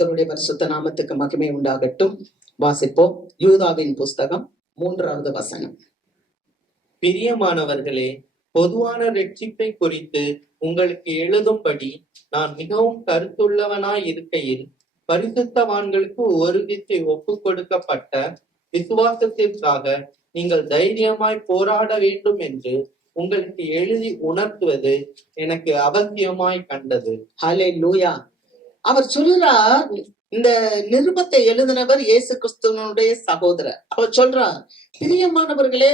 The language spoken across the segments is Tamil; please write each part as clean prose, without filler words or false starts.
கர்த்தருடைய பரிசுத்த நாமத்துக்கு மகிமை உண்டாகட்டும். வாசிப்போம். யூதாவின் புஸ்தகம் 3வது வசனம். பிரியமானவர்களே, பொதுவான ரட்சிப்பை குறித்து உங்களுக்கு எழுதும்படி நான் மிகவும் கருத்துள்ளவனாய் இருக்கையில், பரிசுத்தவான்களுக்கு ஒரு விசை ஒப்பு கொடுக்கப்பட்ட விசுவாசத்திற்காக நீங்கள் தைரியமாய் போராட வேண்டும் என்று உங்களுக்கு எழுதி உணர்த்துவது எனக்கு அவசியமாய் கண்டது. ஹல்லேலூயா. அவர் சொல்றார், இந்த நிருபத்தை எழுதினவர் இயேசு கிறிஸ்துவனுடைய சகோதரர். அவர் சொல்றார், பிரியமானவர்களே,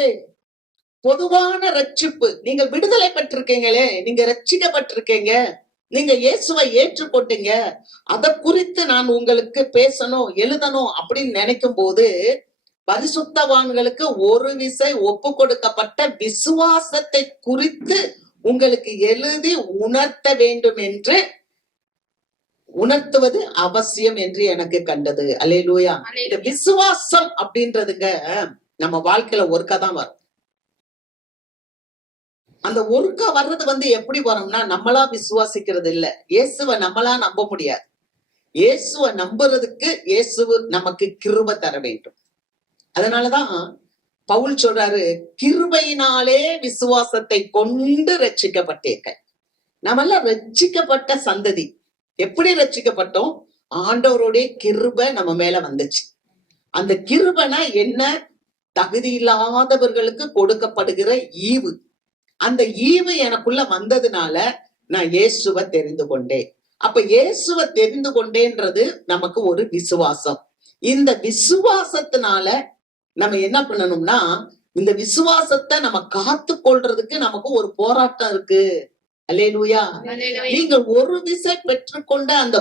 பொதுவான ரட்சிப்பு, நீங்கள் விடுதலை பெற்றிருக்கீங்களே, நீங்க ரட்சிக்கப்பட்டிருக்கீங்க, நீங்க இயேசுவை ஏற்றுக்கொண்டீங்க, அதை குறித்து நான் உங்களுக்கு பேசணும், எழுதணும் அப்படின்னு நினைக்கும் போது, பரிசுத்தவான்களுக்கு ஒரு விசை ஒப்பு கொடுக்கப்பட்ட விசுவாசத்தை குறித்து உங்களுக்கு எழுதி உணர்த்த வேண்டும் என்று உணர்த்துவது அவசியம் என்று எனக்கு கண்டது. அல்லேலூயா. இந்த விசுவாசம் அப்படின்றதுங்க நம்ம வாழ்க்கையில ஒருக்கா தான் வரும். அந்த ஒருக்கா வர்றது எப்படி வரும்னா, நம்மளா விசுவாசிக்கிறது இல்ல. இயேசுவை நம்மளா நம்ப முடியாது. இயேசுவை நம்புறதுக்கு இயேசு நமக்கு கிருபை தர வேண்டும். அதனாலதான் பவுல் சொல்றாரு, கிருபையினாலே விசுவாசத்தை கொண்டு ரட்சிக்கப்பட்டீர்கள். நம்மெல்லாம் ரட்சிக்கப்பட்ட சந்ததி. எப்படி ரட்சிக்கப்பட்டோம்? ஆண்டவருடைய கிருபை நம்ம மேல வந்துச்சு. அந்த கிருபைனா என்ன? தகுதி இல்லாதவர்களுக்கு கொடுக்கப்படுகிற ஈவு. அந்த ஈவு எனக்குள்ள வந்ததுனால நான் இயேசுவை தெரிந்து கொண்டேன். அப்ப இயேசுவை தெரிந்து கொண்டேன்றது நமக்கு ஒரு விசுவாசம். இந்த விசுவாசத்தினால நம்ம என்ன பண்ணணும்னா, இந்த விசுவாசத்தை நம்ம காத்து கொள்றதுக்கு நமக்கு ஒரு போராட்டம் இருக்கு. அல்லேலூயா. நீங்கள் ஒரு விசை பெற்றுக்கொண்ட அந்த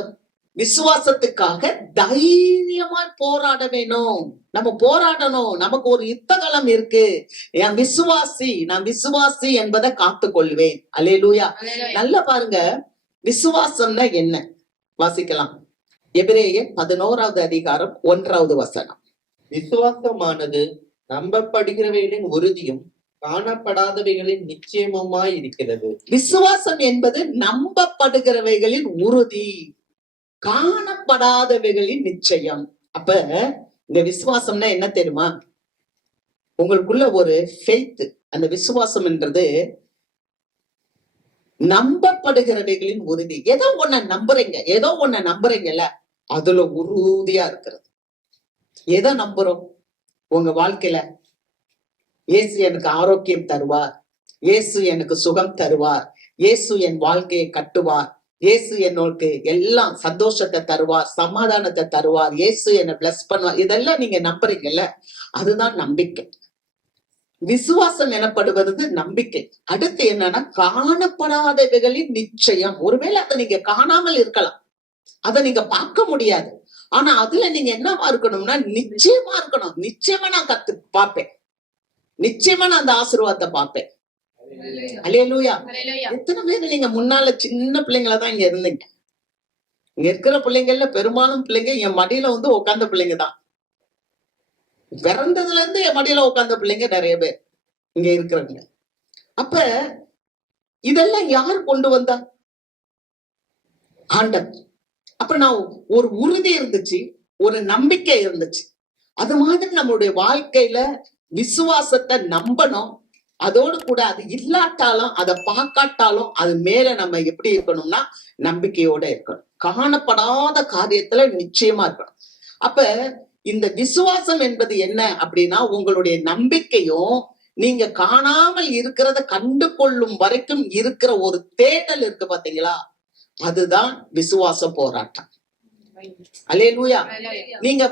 விசுவாசத்துக்காக தைரியமாய் போராட வேணும். நம்ம போராடணும். நமக்கு ஒரு யுத்தகலம் இருக்கு. என் விசுவாசி, நான் விசுவாசி என்பதை காத்து கொள்வேன். அல்லேலூயா. நல்லா பாருங்க, விசுவாசம்னா என்ன? வாசிக்கலாம். எபிரேயர் 11வது அதிகாரம் 1வது வசனம். விசுவாசமானது நம்பப்படுகிறவைகளின் உறுதியும் காணப்படாதவைகளின் நிச்சயமுமாய் இருக்கிறது. விசுவாசம் என்பது நம்பப்படுகிறவைகளின் உறுதி, காணப்படாதவைகளின் நிச்சயம். அப்ப இந்த விசுவாசம்னா என்ன தெரியுமா? உங்களுக்குள்ள ஒரு ஃபெய்த். அந்த விசுவாசம் என்றது நம்பப்படுகிறவைகளின் உறுதி. ஏதோ ஒன்ன நம்புறீங்கல்ல, அதுல உறுதியா இருக்கிறது. எதை நம்புறோம்? உங்க வாழ்க்கையில இயேசு எனக்கு ஆரோக்கியம் தருவார், இயேசு எனக்கு சுகம் தருவார், இயேசு என் வாழ்க்கையை கட்டுவார், இயேசு என்னோட எல்லாம் சந்தோஷத்தை தருவார், சமாதானத்தை தருவார், இயேசு என்னை பிளஸ் பண்ணுவார். இதெல்லாம் நீங்க நம்புறீங்கல்ல, அதுதான் நம்பிக்கை. விசுவாசம் எனப்படுவது நம்பிக்கை. அடுத்து என்னன்னா, காணப்படாதவைகளின் நிச்சயம். ஒருவேளை அதை நீங்க காணாமல் இருக்கலாம், அதை நீங்க பார்க்க முடியாது. ஆனா அதுல நீங்க என்னவா இருக்கணும்னா, நிச்சயமா இருக்கணும். நிச்சயமா நான் பார்ப்பேன், நிச்சயமா நான் அந்த ஆசீர்வாதத்தை பார்ப்பேன். அல்லேலூயா. எத்தனை பேர் நீங்க முன்னால சின்ன பிள்ளைங்களதான் இங்க இருந்தீங்க? இங்க இருக்கிற பிள்ளைங்கள்ல பெரும்பாலும் பிள்ளைங்க என் மடியில உட்கார்ந்த பிள்ளைங்க தான். பிறந்ததுல இருந்து என் மடியில உட்கார்ந்த பிள்ளைங்க நிறைய பேர் இங்க இருக்கிறவங்க. அப்ப இதெல்லாம் யார் கொண்டு வந்தா? ஆண்டவர். அப்ப நான் ஒரு உறுதி இருந்துச்சு, ஒரு நம்பிக்கை இருந்துச்சு. அது மாதிரி நம்மளுடைய வாழ்க்கையில விசுவாசத்தை நம்பணும். அதோடு கூட அது இல்லாட்டாலும், அதை பார்க்காட்டாலும், அது மேல நம்ம எப்படி இருக்கணும்னா நம்பிக்கையோட இருக்கணும். காணப்படாத காரியத்துல நிச்சயமா இருக்கணும். அப்ப இந்த விசுவாசம் என்பது என்ன அப்படின்னா, உங்களுடைய நம்பிக்கையும் நீங்க காணாமல் இருக்கிறத கண்டு கொள்ளும் வரைக்கும் இருக்கிற ஒரு தேடல் இருக்கு பாத்தீங்களா, அதுதான் விசுவாச போராட்டம். அல்லேலூயா. நீங்க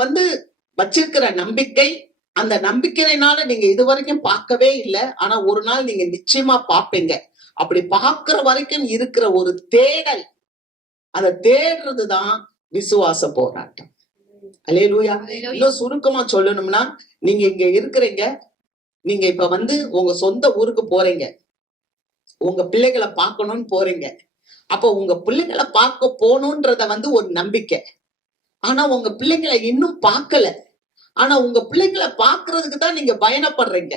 வச்சிருக்கிற நம்பிக்கை, அந்த நம்பிக்கையினால நீங்க இதுவரைக்கும் பார்க்கவே இல்லை, ஆனா ஒரு நாள் நீங்க நிச்சயமா பார்ப்பீங்க. அப்படி பார்க்கிற வரைக்கும் இருக்கிற ஒரு தேடல், அதை தேடுறதுதான் விசுவாச போராட்டம். அல்லேலூயா. இன்னும் சுருக்கமா சொல்லணும்னா, நீங்க இங்க இருக்கிறீங்க, நீங்க இப்ப உங்க சொந்த ஊருக்கு போறீங்க, உங்க பிள்ளைகளை பார்க்கணும்னு போறீங்க. அப்ப உங்க பிள்ளைங்களை பார்க்க போகணும்ன்றத ஒரு நம்பிக்கை. ஆனா உங்க பிள்ளைங்களை இன்னும் பார்க்கல, ஆனா உங்க பிள்ளைங்களை பார்க்கறதுக்கு தான் நீங்க பயணப்படுறீங்க.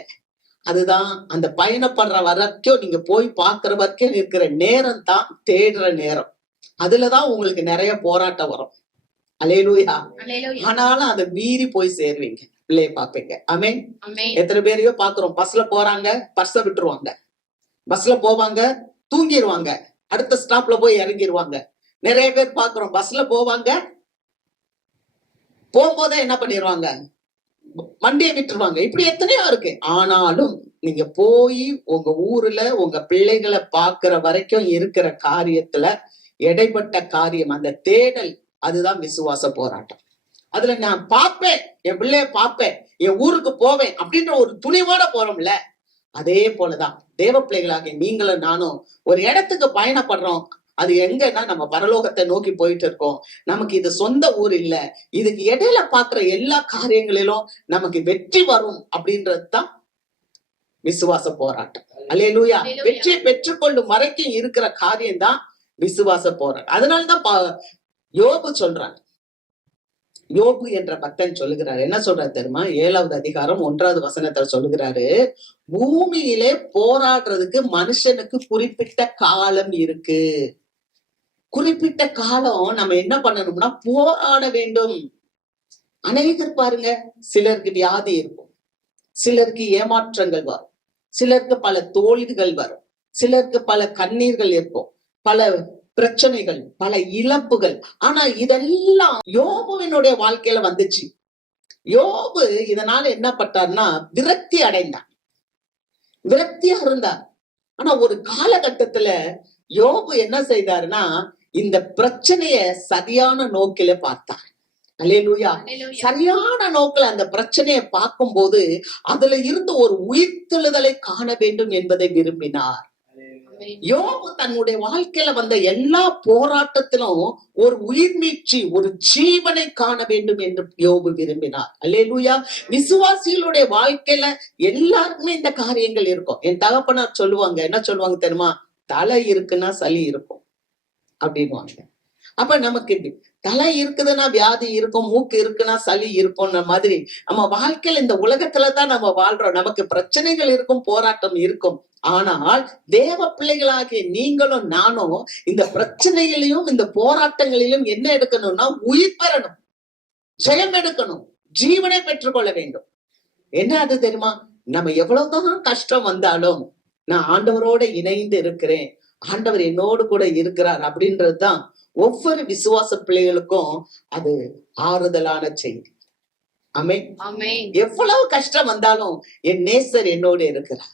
அதுதான் அந்த பயணப்படுற வரைக்கும், நீங்க போய் பார்க்கிற வரைக்கும் இருக்கிற நேரம் தான் தேடுற நேரம். அதுலதான் உங்களுக்கு நிறைய போராட்டம் வரும். அல்லேலூயா. Hallelujah. ஆனாலும் அதை மீறி போய் சேருவீங்க, பிள்ளைய பாப்பீங்க. ஆமென். Amen. எத்தனை பேரையோ பாக்குறோம், பஸ்ல போறாங்க, பர்ஸ விட்டுருவாங்க, பஸ்ல போவாங்க, தூங்கிடுவாங்க, அடுத்த ஸ்டாப்ல போய் இறங்கிடுவாங்க. நிறைய பேர் பாக்குறோம், பஸ்ல போவாங்க, போகும்போதே என்ன பண்ணிடுவாங்க, வண்டியை விட்டுருவாங்க. இப்படி எத்தனையோ இருக்கு. ஆனாலும் நீங்க போய் உங்க ஊர்ல உங்க பிள்ளைகளை பாக்குற வரைக்கும் இருக்கிற காரியத்துல இடைப்பட்ட காரியம், அந்த தேடல், அதுதான் விசுவாச போராட்டம். அதுல நான் பார்ப்பேன், என் பிள்ளைய பார்ப்பேன், என் ஊருக்கு போவேன் அப்படின்ற ஒரு துணிவோட போறோம்ல, அதே போலதான் தேவ பிள்ளைகளாக நீங்களும் நானும் ஒரு இடத்துக்கு பயணப்படுறோம். அது எங்கன்னா நம்ம பரலோகத்தை நோக்கி போயிட்டு இருக்கோம். நமக்கு இது சொந்த ஊர் இல்ல, இதுக்கு இடையில பாக்குற எல்லா காரியங்களிலும் நமக்கு வெற்றி வரும் அப்படின்றதுதான் விசுவாச போராட்டம். அல்லேலூயா. வெற்றியை பெற்றுக்கொள்ளும் வரைக்கும் இருக்கிற காரியம் தான் விசுவாச போராட்டம். அதனாலதான் யோபு சொல்றாங்க, யோபு என்ற பக்தன் சொல்லுகிறாரு, என்ன சொல்றாரு தெரியுமா? 7வது அதிகாரம் 1வது வசனத்துல சொல்லுகிறாரு, பூமியிலே போராடுறதுக்கு மனுஷனுக்கு குறிப்பிட்ட காலம் இருக்கு. குறிப்பிட்ட காலம் நம்ம என்ன பண்ணணும்னா போராட வேண்டும். அநேகர் பாருங்க, சிலருக்கு வியாதி இருக்கும், சிலருக்கு ஏமாற்றங்கள் வரும், சிலருக்கு பல தோல்விகள் வரும், சிலருக்கு பல கண்ணீர்கள் இருக்கும், பல பிரச்சனைகள், பல இழப்புகள். ஆனா இதெல்லாம் யோபுவினுடைய வாழ்க்கையில வந்துச்சு. யோபு இதனால என்ன பட்டார்னா விரக்தி அடைந்தார், விரக்தியா இருந்தார். ஆனா ஒரு காலகட்டத்துல யோபு என்ன செய்தாருன்னா இந்த பிரச்சனைய சரியான நோக்கில பார்த்தார். அல்லேலூயா. சரியான நோக்கில அந்த பிரச்சனையை பார்க்கும் போது அதுல இருந்து ஒரு உயிர்த்தெழுதலை காண வேண்டும் என்பதை விரும்பினார். யோபு தன்னுடைய வாழ்க்கையில வந்த எல்லா போராட்டத்திலும் ஒரு உயிர் மீட்சி, ஒரு ஜீவனை காண வேண்டும் என்று யோபு விரும்பினார். அல்லேலூயா. விசுவாசிகளுடைய வாழ்க்கையில எல்லாருக்குமே இந்த காரியங்கள் இருக்கும். என் தகப்பனார் சொல்லுவாங்க, என்ன சொல்லுவாங்க தெரியுமா? தலை இருக்குன்னா சளி இருக்கும் அப்படின்வாங்க. அப்ப நமக்கு தலை இருக்குதுன்னா வியாதி இருக்கும், மூக்கு இருக்குன்னா சளி இருக்கும்ன்ற மாதிரி நம்ம வாழ்க்கையில இந்த உலகத்துலதான் நம்ம வாழ்றோம். நமக்கு பிரச்சனைகள் இருக்கும், போராட்டம் இருக்கும். ஆனால் தேவ பிள்ளைகளாகிய நீங்களும் நானும் இந்த பிரச்சனைகளையும் இந்த போராட்டங்களிலும் என்ன எடுக்கணும்னா உயிர் பெறணும், ஜெயம் எடுக்கணும், ஜீவனை பெற்றுக்கொள்ள வேண்டும். என்ன அது தெரியுமா? நம்ம எவ்வளவுதான் கஷ்டம் வந்தாலும் நான் ஆண்டவரோட இணைந்து இருக்கிறேன், ஆண்டவர் என்னோடு கூட இருக்கிறார் அப்படின்றதுதான் ஒவ்வொரு விசுவாச பிள்ளைகளுக்கும் அது ஆறுதலான செய்தி. ஆமென். எவ்வளவு கஷ்டம் வந்தாலும் என் நேசர் என்னோடு இருக்கிறார்,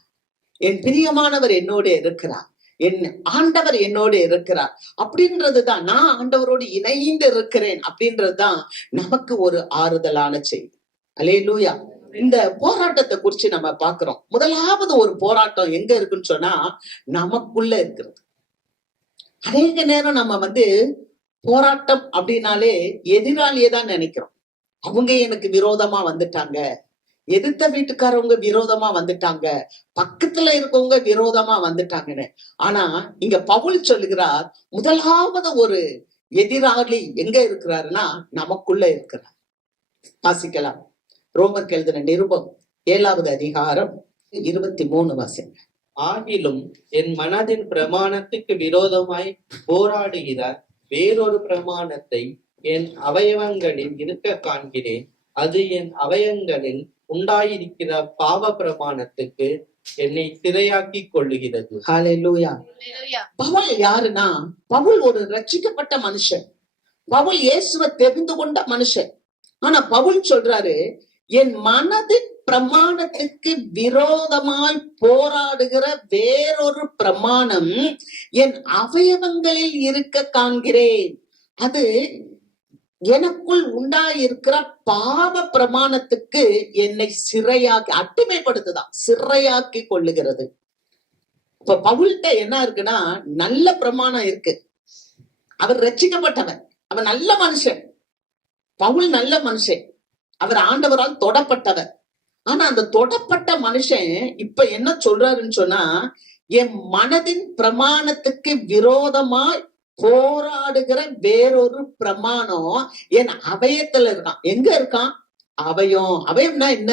என் பிரியமானவர் என்னோடு இருக்கிறார், என் ஆண்டவர் என்னோடு இருக்கிறார் அப்படின்றதுதான், நான் ஆண்டவரோடு இணைந்து இருக்கிறேன் அப்படின்றதுதான் நமக்கு ஒரு ஆறுதலான செய்தி. அல்லேலூயா. இந்த போராட்டத்தை குறிச்சு நம்ம பாக்குறோம். முதலாவது ஒரு போராட்டம் எங்க இருக்குன்னு சொன்னா நமக்குள்ள இருக்கிறது. அநேக நேரம் நம்ம போராட்டம் அப்படின்னாலே எதிராளியே தான் நினைக்கிறோம். அவங்க எனக்கு விரோதமா வந்துட்டாங்க, எதிர்த்த வீட்டுக்காரவங்க விரோதமா வந்துட்டாங்க, பக்கத்துல இருக்கவங்க விரோதமா வந்துட்டாங்கன்னு. ஆனா இங்க பவுல் சொல்லுகிறார், முதலாவது ஒரு எதிராளி எங்க இருக்கிறாருன்னா நமக்குள்ள இருக்கிறார். வாசிக்கலாம். ரோமருக்கு எழுதின நிருபம் 7வது அதிகாரம் 23 வசனம். ஆகிலும் என் மனதின் பிரமாணத்துக்கு விரோதமாய் போராடுகிற வேறொரு பிரமாணத்தை என் அவயவங்களில் இருக்க காண்கிறேன். அது என் அவயவங்களில் உண்டாயிருக்கிற பாவ பிரமாணத்துக்கு என்னை சிறையாக்கி கொள்ளுகிறது. ஹல்லேலூயா. பவுல் யாருன்னா, பவுல் ஒரு ரட்சிக்கப்பட்ட மனுஷன், பவுல் இயேசுவை தெரிந்து கொண்ட மனுஷன். ஆனா பவுல் சொல்றாரு, என் மனதின் பிரமாணத்துக்கு விரோதமாய் போராடுகிற வேறொரு பிரமாணம் என் அவயவங்களில் இருக்க காண்கிறேன். அது எனக்குள் உண்டாயிருக்கிற பாவ பிரமாணத்துக்கு என்னை சிறையாக்கி, அடிமைப்படுத்துதான், சிறையாக்கி கொள்ளுகிறது. இப்ப பவுல்கிட்ட என்ன இருக்குன்னா நல்ல பிரமாணம் இருக்கு. அவர் ரட்சிக்கப்பட்டவர், அவர் நல்ல மனுஷன். பவுல் நல்ல மனுஷன், அவர் ஆண்டவரால் தொடப்பட்டவர். ஆனா அந்த தொடப்பட்ட மனுஷன் இப்ப என்ன சொல்றாருன்னு சொன்னா, என் மனதின் பிரமாணத்துக்கு விரோதமாய் போராடுகிற வேறொரு பிரமாணம் என் அவயத்துல இருக்கான். எங்க இருக்கான்? அவயம். அவயம்னா என்ன?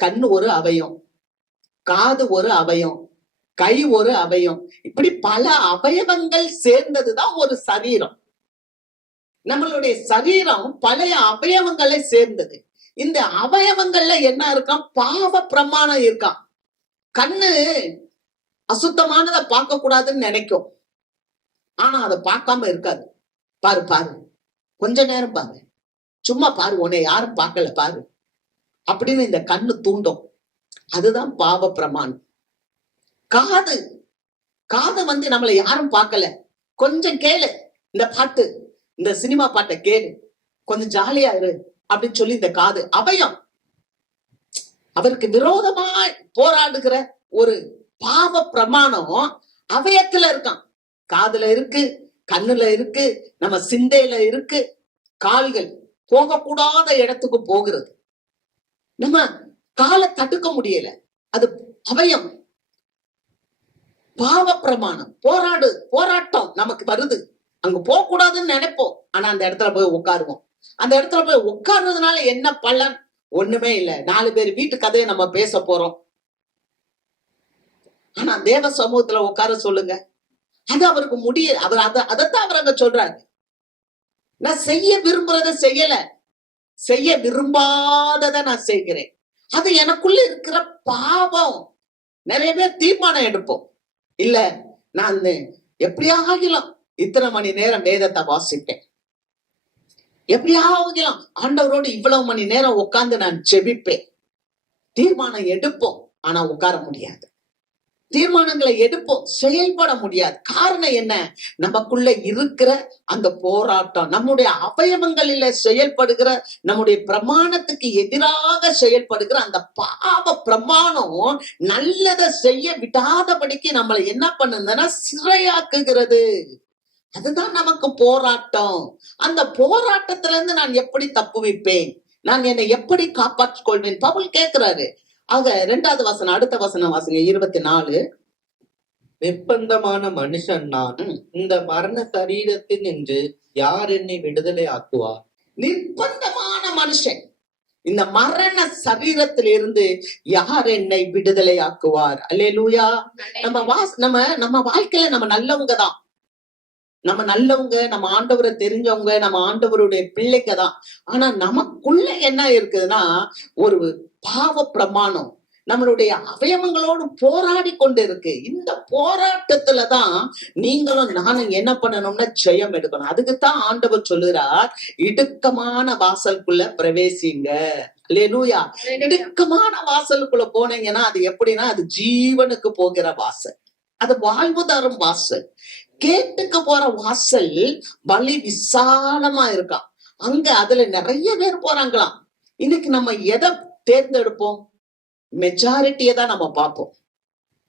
கண்ணு ஒரு அவயம், காது ஒரு அவயம், கை ஒரு அவயம், இப்படி பல அவயவங்கள் சேர்ந்ததுதான் ஒரு சரீரம். நம்மளுடைய சரீரம் பழைய அவயவங்களை சேர்ந்தது. இந்த அவயவங்கள்ல என்ன இருக்கான்? பாவ பிரமாணம் இருக்கான். கண்ணு அசுத்தமானதை பார்க்க கூடாதுன்னு நினைக்கும், ஆனா அதை பார்க்காம இருக்காது. பாரு பாரு, கொஞ்ச நேரம் பாரு, சும்மா பாரு, உன்னை யாரும் பார்க்கல பாரு அப்படின்னு இந்த கண்ணு தூண்டும். அதுதான் பாவ பிரமாணம். காது காது நம்மளை யாரும் பார்க்கல, கொஞ்சம் கேளு இந்த பாட்டு, இந்த சினிமா பாட்டை கேளு, கொஞ்சம் ஜாலியா இரு அப்படின்னு சொல்லி இந்த காது அவயம் அவருக்கு விரோதமாய் போராடுகிற ஒரு பாவ பிரமாணம் அவயத்துல இருக்கான். காதுல இருக்கு, கண்ணுல இருக்கு, நம்ம சிந்தையில இருக்கு. கால்கள் போகக்கூடாத இடத்துக்கு போகிறது. நம்ம காலை தடுக்க முடியல, அது அவயம். பாவ பிரமாணம் போராட்டம் நமக்கு வருது. அங்க போக கூடாதுன்னு நினைப்போம், ஆனா அந்த இடத்துல போய் உட்காருவோம். அந்த இடத்துல போய் உட்கார்றதுனால என்ன பலன்? ஒண்ணுமே இல்லை. 4 பேர் வீட்டு கதையை நம்ம பேச போறோம், ஆனா தேவ சமூகத்துல உட்கார சொல்லுங்க, அது அவருக்கு முடியல. அதைத்தான் அவர் அங்க சொல்றாரு. நான் செய்ய விரும்புறத செய்யல, செய்ய விரும்பாததை நான் செய்கிறேன். அது எனக்குள்ள இருக்கிற பாவம். நிறைய பேர் தீர்மானம் எடுப்போம், இல்ல நான் எப்படியாகலாம் இத்தனை மணி நேரம் வேதத்தை வாசிப்பேன், எப்படியாகலாம் ஆண்டவரோடு இவ்வளவு மணி நேரம் உட்கார்ந்து நான் ஜெபிப்பேன். தீர்மானம் எடுப்போம், ஆனா உட்கார முடியாது. தீர்மானங்களை எடுப்போம், செயல்பட முடியாது. காரணம் என்ன? நமக்குள்ள இருக்கிற அந்த போராட்டம், நம்முடைய அவயவங்களில செயல்படுகிற, நம்முடைய பிரமாணத்துக்கு எதிராக செயல்படுகிற அந்த பாவ பிரமாணம் நல்லதை செய்ய விடாதபடிக்கு நம்மளை என்ன பண்ணுதுன்னா சிறையாக்குகிறது. அதுதான் நமக்கு போராட்டம். அந்த போராட்டத்துல இருந்து நான் எப்படி தப்புவிப்பேன், நான் என்னை எப்படி காப்பாற்றிக் கொள்வேன்? பவுல் கேட்கிறாரு. ஆக 2வது வசனம், அடுத்த வசனம் வாசிங்க, 24. நிர்பந்தமான மனுஷன் நான், இந்த மரண சரீரத்தில் நின்று யார் என்னை விடுதலை ஆக்குவார்? நிர்பந்தமான மனுஷன், இந்த மரண சரீரத்திலிருந்து யார் என்னை விடுதலை ஆக்குவார்? அல்லேலூயா. நம்ம வாழ்க்கையில நம்ம நல்லவங்க தான், நம்ம நல்லவங்க, நம்ம ஆண்டவரை தெரிஞ்சவங்க, நம்ம ஆண்டவருடைய பிள்ளைங்க தான். ஆனா நமக்குள்ள என்ன இருக்குதுன்னா ஒரு பாவ பிரமாணம் நம்மளுடைய அவயவங்களோடு போராடி கொண்டு இருக்கு. இந்த போராட்டத்துலதான் நீங்களும் நானும் என்ன பண்ணணும்னா ஜெயம் எடுக்கணும். அதுக்குத்தான் ஆண்டவர் சொல்லுறார், இடுக்கமான வாசலுக்குள்ள பிரவேசிங்க. அல்லேலூயா. இடுக்கமான வாசலுக்குள்ள போனீங்கன்னா அது எப்படின்னா அது ஜீவனுக்கு போகிற வாசல், அது வாழ்வு தரும் வாசல். கேட்டுக்கு போற வாசல் வழி விசாலமா இருக்கான். அங்க அதுல நிறைய பேர் போறாங்களாம். இன்னைக்கு நம்ம எதை தேர்ந்தெடுப்போம்? மெஜாரிட்டியை தான் நம்ம பார்ப்போம்.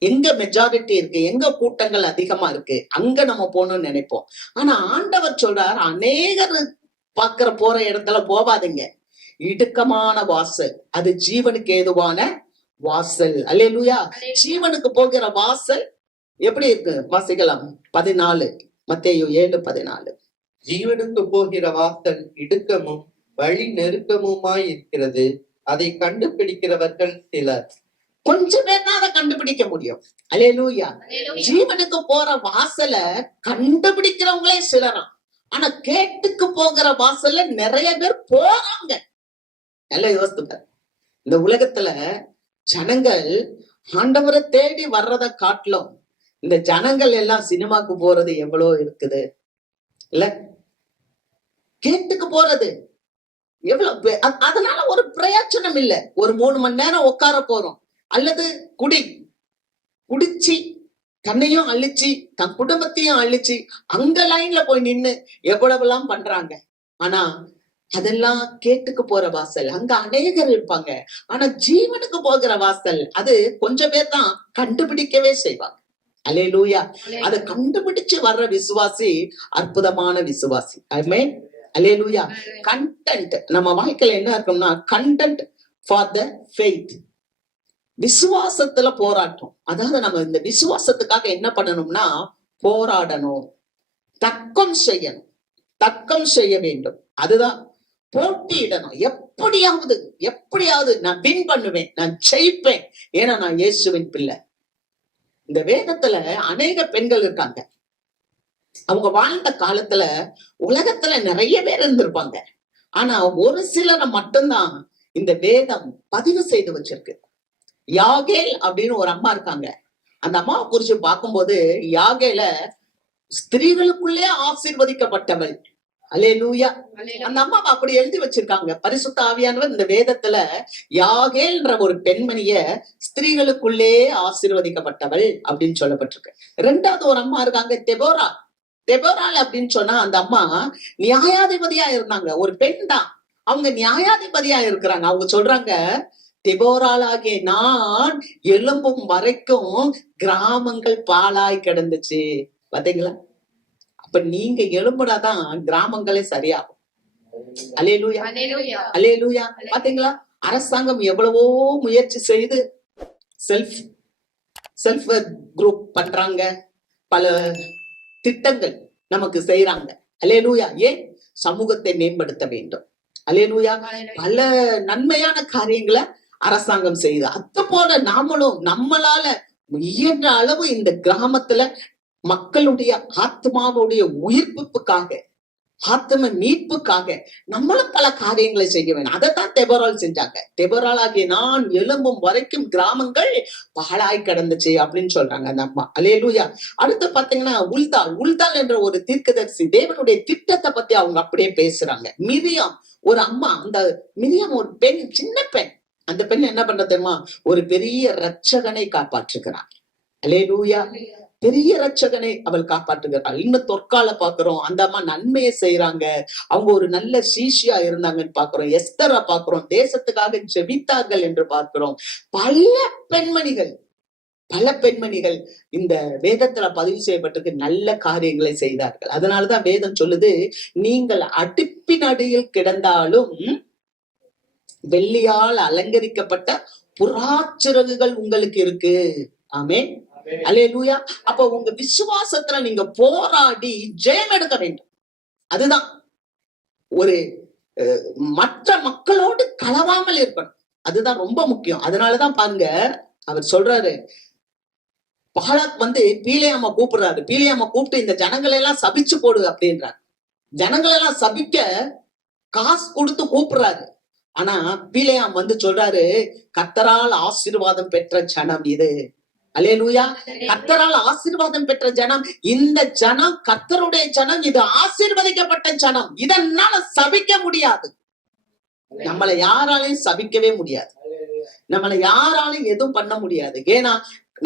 எங்க மெஜாரிட்டி இருக்கு, எங்க கூட்டங்கள் அதிகமா இருக்கு, அங்க நம்ம போகணும்னு நினைப்போம். ஆனா ஆண்டவர் சொல்றார், அநேகர் போற இடத்துல போவாதீங்க, இடுக்கமான வாசல் அது ஜீவனுக்கு ஏதுவான வாசல். அல்லேலூயா. ஜீவனுக்கு போகிற வாசல் எப்படி இருக்கு வாசிக்கலாம். 14, மத்தேயு 7:14. ஜீவனுக்கு போகிற வாசல் இடுக்கமும் வழி நெருக்கமுமாய் இருக்கிறது, அதை கண்டுபிடிக்கிறவர்கள் சிலர். கொஞ்சம் பேர் தான் அதை கண்டுபிடிக்க முடியும். அல்லேலூயா. ஜீவனுக்கு போற வாசல கண்டுபிடிக்கிறவங்களே சிலராம். ஆனா கேட்டுக்கு போகிற வாசல்ல நிறைய பேர் போறாங்க. நல்லா யோசித்துக்க. இந்த உலகத்துல ஜனங்கள் ஆண்டவரை தேடி வர்றதை காட்டிலும் இந்த ஜனங்கள் எல்லாம் சினிமாக்கு போறது எவ்வளவு இருக்குது இல்ல? கேட்டுக்கு போறது எவ்வளவு, அதனால ஒரு பிரயோஜனம் இல்லை. ஒரு 3 மணி நேரம் உட்கார போறோம், அல்லது குடிச்சு தன்னையும் அழிச்சு தன் குடும்பத்தையும் அழிச்சு அங்க லைன்ல போய் நின்னு எவ்வளவுலாம் பண்றாங்க. ஆனா அதெல்லாம் கேட்டுக்கு போற வாசல், அங்க அநேகர் இருப்பாங்க. ஆனா ஜீவனுக்கு போகிற வாசல் அது கொஞ்சம் பேர் தான் கண்டுபிடிக்கவே செய்வாங்க. அல்லேலூயா. அதை கண்டுபிடிச்சு வர்ற விசுவாசி அற்புதமான விசுவாசி. ஆமென். அல்லேலூயா. கண்டென்ட் நம்ம வாழ்க்கையில என்ன இருக்கும்னா கண்டென்ட் ஃபார் த ஃபெய்த். விசுவாசத்துல போராட்டம். அதாவது நம்ம இந்த விசுவாசத்துக்காக என்ன பண்ணணும்னா போராடணும், தர்க்கம் செய்ய வேண்டும். அதுதான் போட்டியிடணும். எப்படியாவது நான் வின் பண்ணுவேன், நான் ஜெயிப்பேன், ஏன்னா நான் இயேசுவின் பிள்ளை. இந்த வேதத்துல அநேக பெண்கள் இருக்காங்க, அவங்க வாழ்ந்த காலத்துல உலகத்துல நிறைய பேர் இருந்திருப்பாங்க. ஆனா ஒரு சிலரை மட்டும்தான் இந்த வேதம் பதிவு செய்து வச்சிருக்கு. யாகேல் அப்படின்னு ஒரு அம்மா இருக்காங்க. அந்த அம்மாவை குறிச்சு பார்க்கும்போது யாகேல ஸ்திரீகளுக்குள்ளே ஆசீர்வதிக்கப்பட்டவள். அல்லேலூயா. அந்த அம்மாவை அப்படி எழுதி வச்சிருக்காங்க. பரிசுத்த ஆவியானவர் இந்த வேதத்துல யாகேல்ன்ற ஒரு பெண்மணிய ஸ்திரீகளுக்குள்ளே ஆசீர்வதிக்கப்பட்டவள் அப்படின்னு சொல்லப்பட்டிருக்கு. ரெண்டாவது ஒரு அம்மா இருக்காங்க, தெபோரா. தெபோரால் அப்படின்னு சொன்னா அந்த அம்மா நியாயாதிபதியா இருந்தாங்க. ஒரு பெண் தான், அவங்க நியாயாதிபதியா இருக்கிறாங்க. அவங்க சொல்றாங்க, தெபோராளாகிய நான் எழும்பும் வரைக்கும் கிராமங்கள் பாழாய் கிடந்துச்சு. பாத்தீங்களா? அப்ப நீங்க எழும்புனாதான் கிராமங்களே சரியாகும். அல்லேலூயா, அல்லேலூயா. பாத்தீங்களா? அரசாங்கம் எவ்வளவோ முயற்சி செய்து செல்ஃப் குரூப் பண்றாங்க, பல திட்டங்கள் நமக்கு செய்யறாங்க. அல்லேலூயா. ஏன்? சமூகத்தை மேம்படுத்த வேண்டும். அல்லேலூயா. பல நன்மையான காரியங்களை அரசாங்கம் செய்யுது. அது போல நாமளும் நம்மளால இயன்ற அளவு இந்த கிராமத்துல மக்களுடைய ஆத்மாவுடைய உயிர்ப்புக்காக, ஆத்ம மீட்புக்காக நம்மளும் பல காரியங்களை செய்ய வேண்டும். அதைத்தான் தெபோரால் செஞ்சாங்க. தெபோராளாகிய நான் எழும்பும் வரைக்கும் கிராமங்கள் பாழாய் கிடந்துச்சு அப்படின்னு சொல்றாங்க அந்த அம்மா. அல்லேலூயா. அடுத்து பாத்தீங்கன்னா உல்தாள் என்ற ஒரு தீர்க்கதரிசி தேவனுடைய திட்டத்தை பத்தி அவங்க அப்படியே பேசுறாங்க. மிரியாம் ஒரு அம்மா. அந்த மிரியாம் ஒரு பெண், சின்ன பெண். அந்த பெண் என்ன பண்ற தெரியுமா? ஒரு பெரிய ரட்சகனை காப்பாற்றுகிறார். அல்லேலூயா. பெரிய ரட்சகனை அவள் காப்பாற்றுகிறாள். இன்னும் தொற்கால பாக்குறோம், அந்த அம்மா நன்மையை செய்யறாங்க. அவங்க ஒரு நல்ல சீஷியா இருந்தாங்கன்னு பாக்குறோம். எஸ்தரா பாக்குறோம், தேசத்துக்காக ஜெபித்தார்கள் என்று பார்க்கிறோம். பல பெண்மணிகள் இந்த வேதத்துல பதிவு செய்யப்பட்டிருக்கு, நல்ல காரியங்களை செய்தார்கள். அதனாலதான் வேதம் சொல்லுது, நீங்கள் அடுப்பின் அடியில் கிடந்தாலும் வெள்ளியால் அலங்கரிக்கப்பட்ட புறாச்சிறகுகள் உங்களுக்கு இருக்கு. ஆமென். அல்லேலூயா. அப்ப உங்க விசுவாசத்துல நீங்க போராடி ஜெயம் எடுக்க வேண்டும். அதுதான் ஒரு மற்ற மக்களோடு கலவாமல் இருக்கணும். அதுதான் ரொம்ப முக்கியம். அதனாலதான் பாருங்க, அவர் சொல்றாரு, பாலாக் பீலேயாம கூப்பிடுறாரு. பீலேயாம கூப்பிட்டு இந்த ஜனங்களை எல்லாம் சபிச்சு போடு அப்படின்றாரு. ஜனங்களை எல்லாம் சபிக்க காசு கொடுத்து கூப்பிடுறாரு. ஆனா பீலேயாம் சொல்றாரு, கர்த்தரால் ஆசீர்வாதம் பெற்ற ஜனம் இது. அல்லேலூயா. கர்த்தரால் ஆசீர்வாதம் பெற்ற ஜனம். இந்த ஜனம் கர்த்தருடைய ஜனம், இது ஆசீர்வதிக்கப்பட்ட ஜனம். இதனால சபிக்க முடியாது. நம்மளை யாராலையும் சபிக்கவே முடியாது. நம்மளை யாராலையும் எதுவும் பண்ண முடியாது. ஏன்னா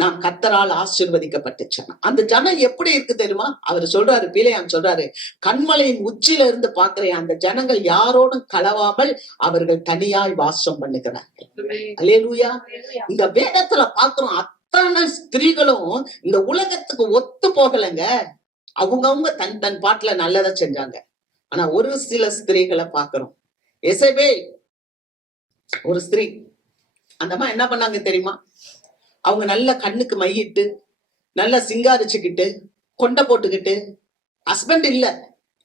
நாம் கர்த்தரால் ஆசீர்வதிக்கப்பட்ட ஜனம். அந்த ஜனம் எப்படி இருக்கு தெரியுமா? அவர் சொல்றாரு, பீலேயாம் சொல்றாரு, கண்மலையின் உச்சியில இருந்து பாக்குறேன், அந்த ஜனங்கள் யாரோடும் கலவாமல் அவர்கள் தனியாய் வாசம் பண்ணுகிறார்கள். அல்லேலூயா. இந்த வேதத்துல பாக்குறோம், அத்தனை ஸ்திரீகளும் இந்த உலகத்துக்கு ஒத்து போகலைங்க. அவங்கவுங்க தன் பாட்டுல நல்லதை செஞ்சாங்க. ஆனா ஒரு சில ஸ்திரீகளை பாக்குறோம். எசபேல் ஒரு ஸ்திரீ. அந்த அம்மா என்ன பண்ணாங்க தெரியுமா? அவங்க நல்ல கண்ணுக்கு மையிட்டு, நல்லா சிங்காரிச்சுக்கிட்டு, கொண்டை போட்டுக்கிட்டு, ஹஸ்பண்ட் இல்ல,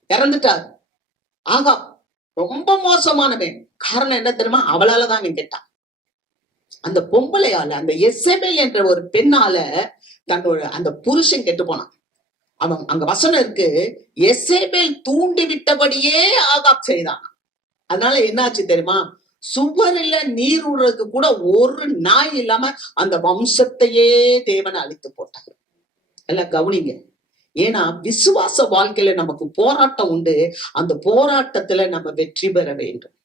இறந்துட்டார். ஆகா, ரொம்ப மோசமானவன். காரணம் என்ன தெரியுமா? அவளாலதான் கேட்டான். அந்த பொம்பளையால, அந்த எசபேல் என்ற ஒரு பெண்ணால தன்னோட அந்த புருஷன் கெட்டு போனான். அவன் அங்க வசனம் இருக்கு, எசபேல் தூண்டி விட்டபடியே ஆகாப் செய்தான். அதனால என்னாச்சு தெரியுமா? சுவரில நீர் விடுறதுக்கு கூட ஒரு நாய் இல்லாம அந்த வம்சத்தையே தேவனை அழித்து போட்டாங்க. எல்லாம் கவனிங்க. ஏன்னா விசுவாச வாழ்க்கையில நமக்கு போராட்டம் உண்டு. அந்த போராட்டத்துல நம்ம வெற்றி பெற வேண்டும்.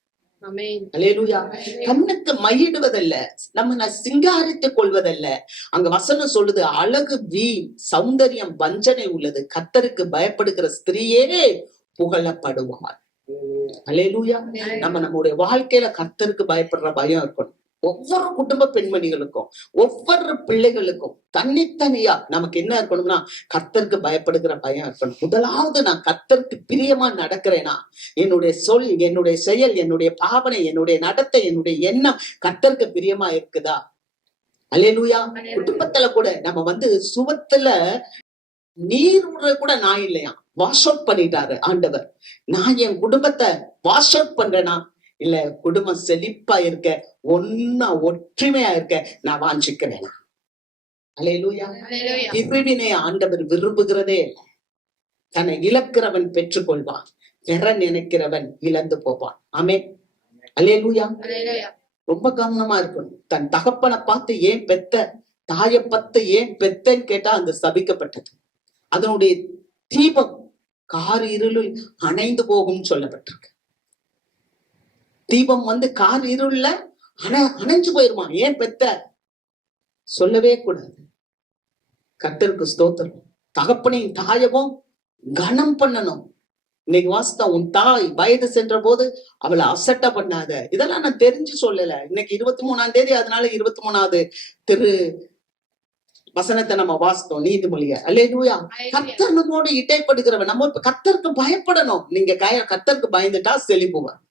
அல்லேலூயா. கண்ணுக்கு மையிடுவதல்ல, நம்ம சிங்காரித்துக் கொள்வதல்ல. அங்க வசனம் சொல்லுது, அழகு வீண், சௌந்தரியம் வஞ்சனை உள்ளது, கர்த்தருக்கு பயப்படுகிற ஸ்திரீயே புகழப்படுவார். அல்லேலூயா. நம்முடைய வாழ்க்கையில கர்த்தருக்கு பயப்படுற பயம் இருக்கணும். ஒவ்வொரு குடும்ப பெண்மணிகளுக்கும், ஒவ்வொரு பிள்ளைகளுக்கும் தனித்தனியா நமக்கு என்ன இருக்கணும்னா, கர்த்தருக்கு பயப்படுகிற பயம் இருக்கணும். முதலாவது, நான் கர்த்தருக்கு பிரியமா நடக்கிறேனா? என்னுடைய சொல், என்னுடைய செயல், என்னுடைய பாவனை, என்னுடைய நடத்தை, என்னுடைய எண்ணம் கர்த்தருக்கு பிரியமா இருக்குதா? அல்லேலூயா. குடும்பத்துல கூட நம்ம சுவத்துல நீர் விடுற கூட நான் இல்லையா, வாஷ் அவுட் பண்ணிட்டாரு ஆண்டவர். நான் என் குடும்பத்தை வாஷ் அவுட் பண்றேனா? இல்ல, குடும்பம் செழிப்பா இருக்க, ஒற்றுமையா இருக்க நான் வாஞ்சிக்கிறேனா? அல்லேலூயா. பிரிவினை ஆண்டவர் விரும்புகிறதே இல்லை. தன்னை இழக்கிறவன் பெற்றுக்கொள்வான், பெற நினைக்கிறவன் இழந்து போவான். ஆமென். அல்லேலூயா. ரொம்ப கவனமா இருக்கணும். தன் தகப்பனை பார்த்து ஏன் பெத்த, தாயை பார்த்து ஏன் பெத்தன்னு கேட்டா அந்த சபிக்கப்பட்டது. அதனுடைய தீபம் கார் இருளில் அணைந்து போகும் சொல்லப்பட்டிருக்கு. தீபம் கார் இருள்ல அணைஞ்சு போயிருமா. ஏன் பெத்த சொல்லவே கூடாது. கர்த்தருக்கு ஸ்தோத்திரம். தகப்பனையும் தாயவும் கனம் பண்ணணும். இன்னைக்கு வாசித்தா, உன் தாய் வயது சென்ற போது அவளை அசட்ட பண்ணாத. இதெல்லாம் நான் தெரிஞ்சு சொல்லல. இன்னைக்கு 23ஆம் தேதி, அதனால 23வது திரு வசனத்தை நம்ம வாசித்தோம், நீதிமொழிய. அல்லேலூயா. கர்த்தர் நம்மோடு இடைப்படுகிறவன். நம்ம கர்த்தருக்கு பயப்படணும். நீங்க கர்த்தருக்கு பயந்துட்டா செழிப்பு வரும்.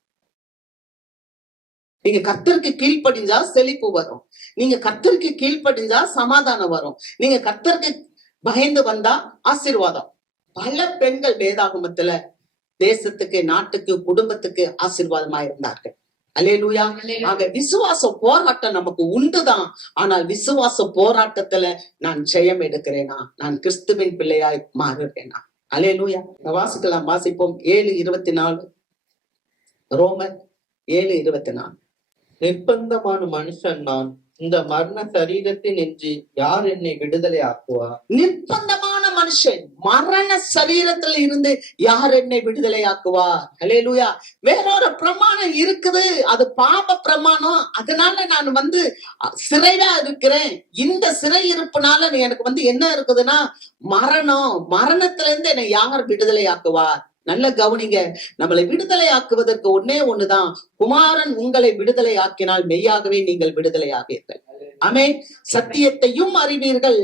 நீங்க கர்த்தருக்கு கீழ்ப்படிஞ்சா செழிப்பு வரும். நீங்க கர்த்தருக்கு கீழ்ப்படிஞ்சா சமாதானம் வரும். நீங்க கர்த்தருக்கு பயந்து வந்தா ஆசீர்வாதம். பல பெண்கள் வேதாகமத்துல தேசத்துக்கு, நாட்டுக்கு, குடும்பத்துக்கு ஆசீர்வாதமா இருந்தார்கள். அல்லேலூயா. ஆக விசுவாச போராட்டம் நமக்கு உண்டுதான். ஆனால் விசுவாச போராட்டத்துல நான் ஜெயம் எடுக்கிறேனா, நான் கிறிஸ்துவின் பிள்ளையாய் மாறுகிறேனா? அல்லேலூயா. வாசிக்கலாம், வாசிப்போம். 7:24, ரோமர் 7:24. நிர்பந்தமான மனுஷன் நான், இந்த மரண சரீரத்தின் என்று யார் என்னை விடுதலை ஆக்குவா? நிர்பந்தமான மனுஷன், மரண சரீரத்துல இருந்து யார் என்னை விடுதலை ஆக்குவார்? அல்லேலூயா. வேறொரு பிரமாணம் இருக்குது, அது பாப பிரமாணம். அதனால நான் சிறையா இருக்கிறேன். இந்த சிறை இருப்புனால எனக்கு என்ன இருக்குதுன்னா மரணம். மரணத்துல இருந்து என்னை யார் விடுதலை ஆக்குவார்? நல்ல கவனிங்க. நம்மளை விடுதலை ஆக்குவதற்கு ஒண்ணுதான், குமாரன் உங்களை விடுதலை ஆக்கினால் மெய்யாகவே நீங்கள் விடுதலை ஆவீர்கள். ஆமென். சத்தியத்தையும் அறிவீர்கள்,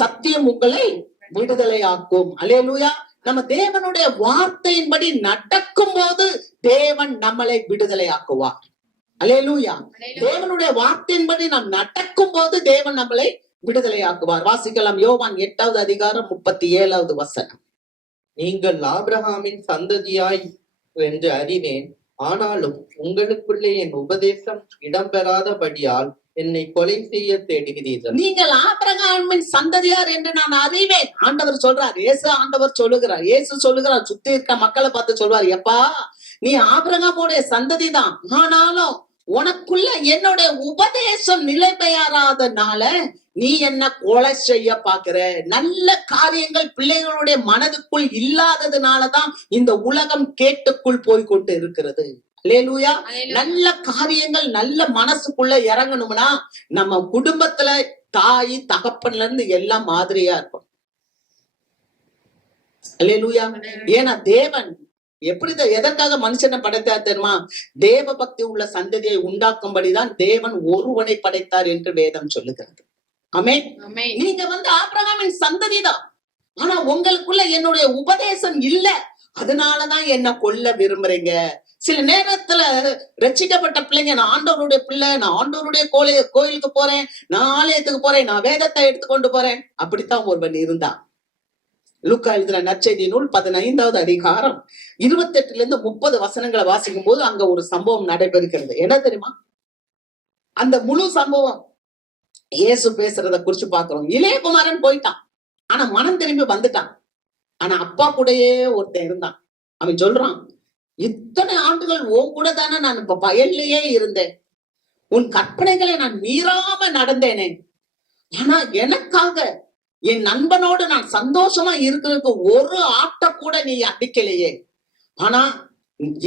சத்தியம் உங்களை விடுதலை ஆக்கும். அல்லேலூயா. நம்ம தேவனுடைய வார்த்தையின்படி நடக்கும் போது தேவன் நம்மளை விடுதலை ஆக்குவார். அல்லேலூயா. தேவனுடைய வார்த்தையின்படி நாம் நடக்கும் போது தேவன் நம்மளை விடுதலை ஆக்குவார். வாசிக்கலாம், யோவான் 8வது அதிகாரம் 37வது வசனம். நீங்கள் ஆபிரகாமின் சந்ததியாய் என்று அறிவேன், ஆனாலும் உங்களுக்குள்ளே என் உபதேசம் இடம்பெறாதபடியால் என்னை கொலை செய்ய தேடுகிறீர்கள். நீங்கள் ஆபிரகாமின் சந்ததியார் என்று நான் அறிவேன். ஆண்டவர் சொல்றார். ஆண்டவர் சொல்லுகிறார். இயேசு சொல்லுகிறார். சுத்தி இருக்க மக்களை பார்த்து சொல்வார், எப்பா நீ ஆபிரகாமுடைய சந்ததிதான், ஆனாலும் உனக்குள்ள என்னுடைய உபதேசம் நிலை பெயராதனால நீ என்ன கொலை செய்ய பாக்குற. நல்ல காரியங்கள் பிள்ளைகளுடைய மனதுக்குள் இல்லாததுனாலதான் இந்த உலகம் கேட்டுக்குள் போய்கொண்டு இருக்கிறது. அல்லேலூயா. நல்ல காரியங்கள் நல்ல மனசுக்குள்ள இறங்கணும்னா நம்ம குடும்பத்துல தாய் தகப்பன்ல இருந்து எல்லாம் மாதிரியா இருக்கும். அல்லேலூயா. ஏன்னா தேவன் எதற்காக மனுஷனை படைத்தார் தெரியுமா? தேவ பக்தி உள்ள சந்ததியை உண்டாக்கும்படிதான் தேவன் ஒருவனை படைத்தார் என்று வேதம் சொல்லுகிறது. ஆமென். நீங்க ஆபிரகாமின் சந்ததிதான், ஆனா உங்களுக்குள்ள என்னுடைய உபதேசம் இல்ல, அதனாலதான் என்ன கொல்ல விரும்புறீங்க. சில நேரத்துல ரட்சிக்கப்பட்ட பிள்ளைங்க, நான் ஆண்டவருடைய பிள்ளை, நான் ஆண்டவருடைய கோயிலுக்கு போறேன், நான் ஆலயத்துக்கு போறேன், நான் வேதத்தை எடுத்துக்கொண்டு போறேன், அப்படித்தான் ஒருவன் இருந்தான். லூக்கா எழுதின நற்செய்தி நூல் 15வது அதிகாரம் 28 30 வசனங்களை வாசிக்கும் போது அங்க ஒரு சம்பவம் நடைபெறுகிறது. என்ன தெரியுமா? அந்த முழு சம்பவம் இயேசு பேசுறத குறிச்சு பாக்குறோம். இளையகுமாரன் போயிட்டான், ஆனா மனம் திரும்பி வந்துட்டான். ஆனா அப்பா கூடயே ஒருத்தன் இருந்தான். அவன் சொல்றான், இத்தனை ஆண்டுகள் உன் கூட தானே நான் இப்ப வயல்லையே இருந்தேன், உன் கற்பனைகளை நான் மீறாம நடந்தேனே, ஆனா எனக்காக என் நண்பனோடு நான் சந்தோஷமா இருக்கிறதுக்கு ஒரு ஆட்ட கூட நீ அடிக்கலையே. ஆனா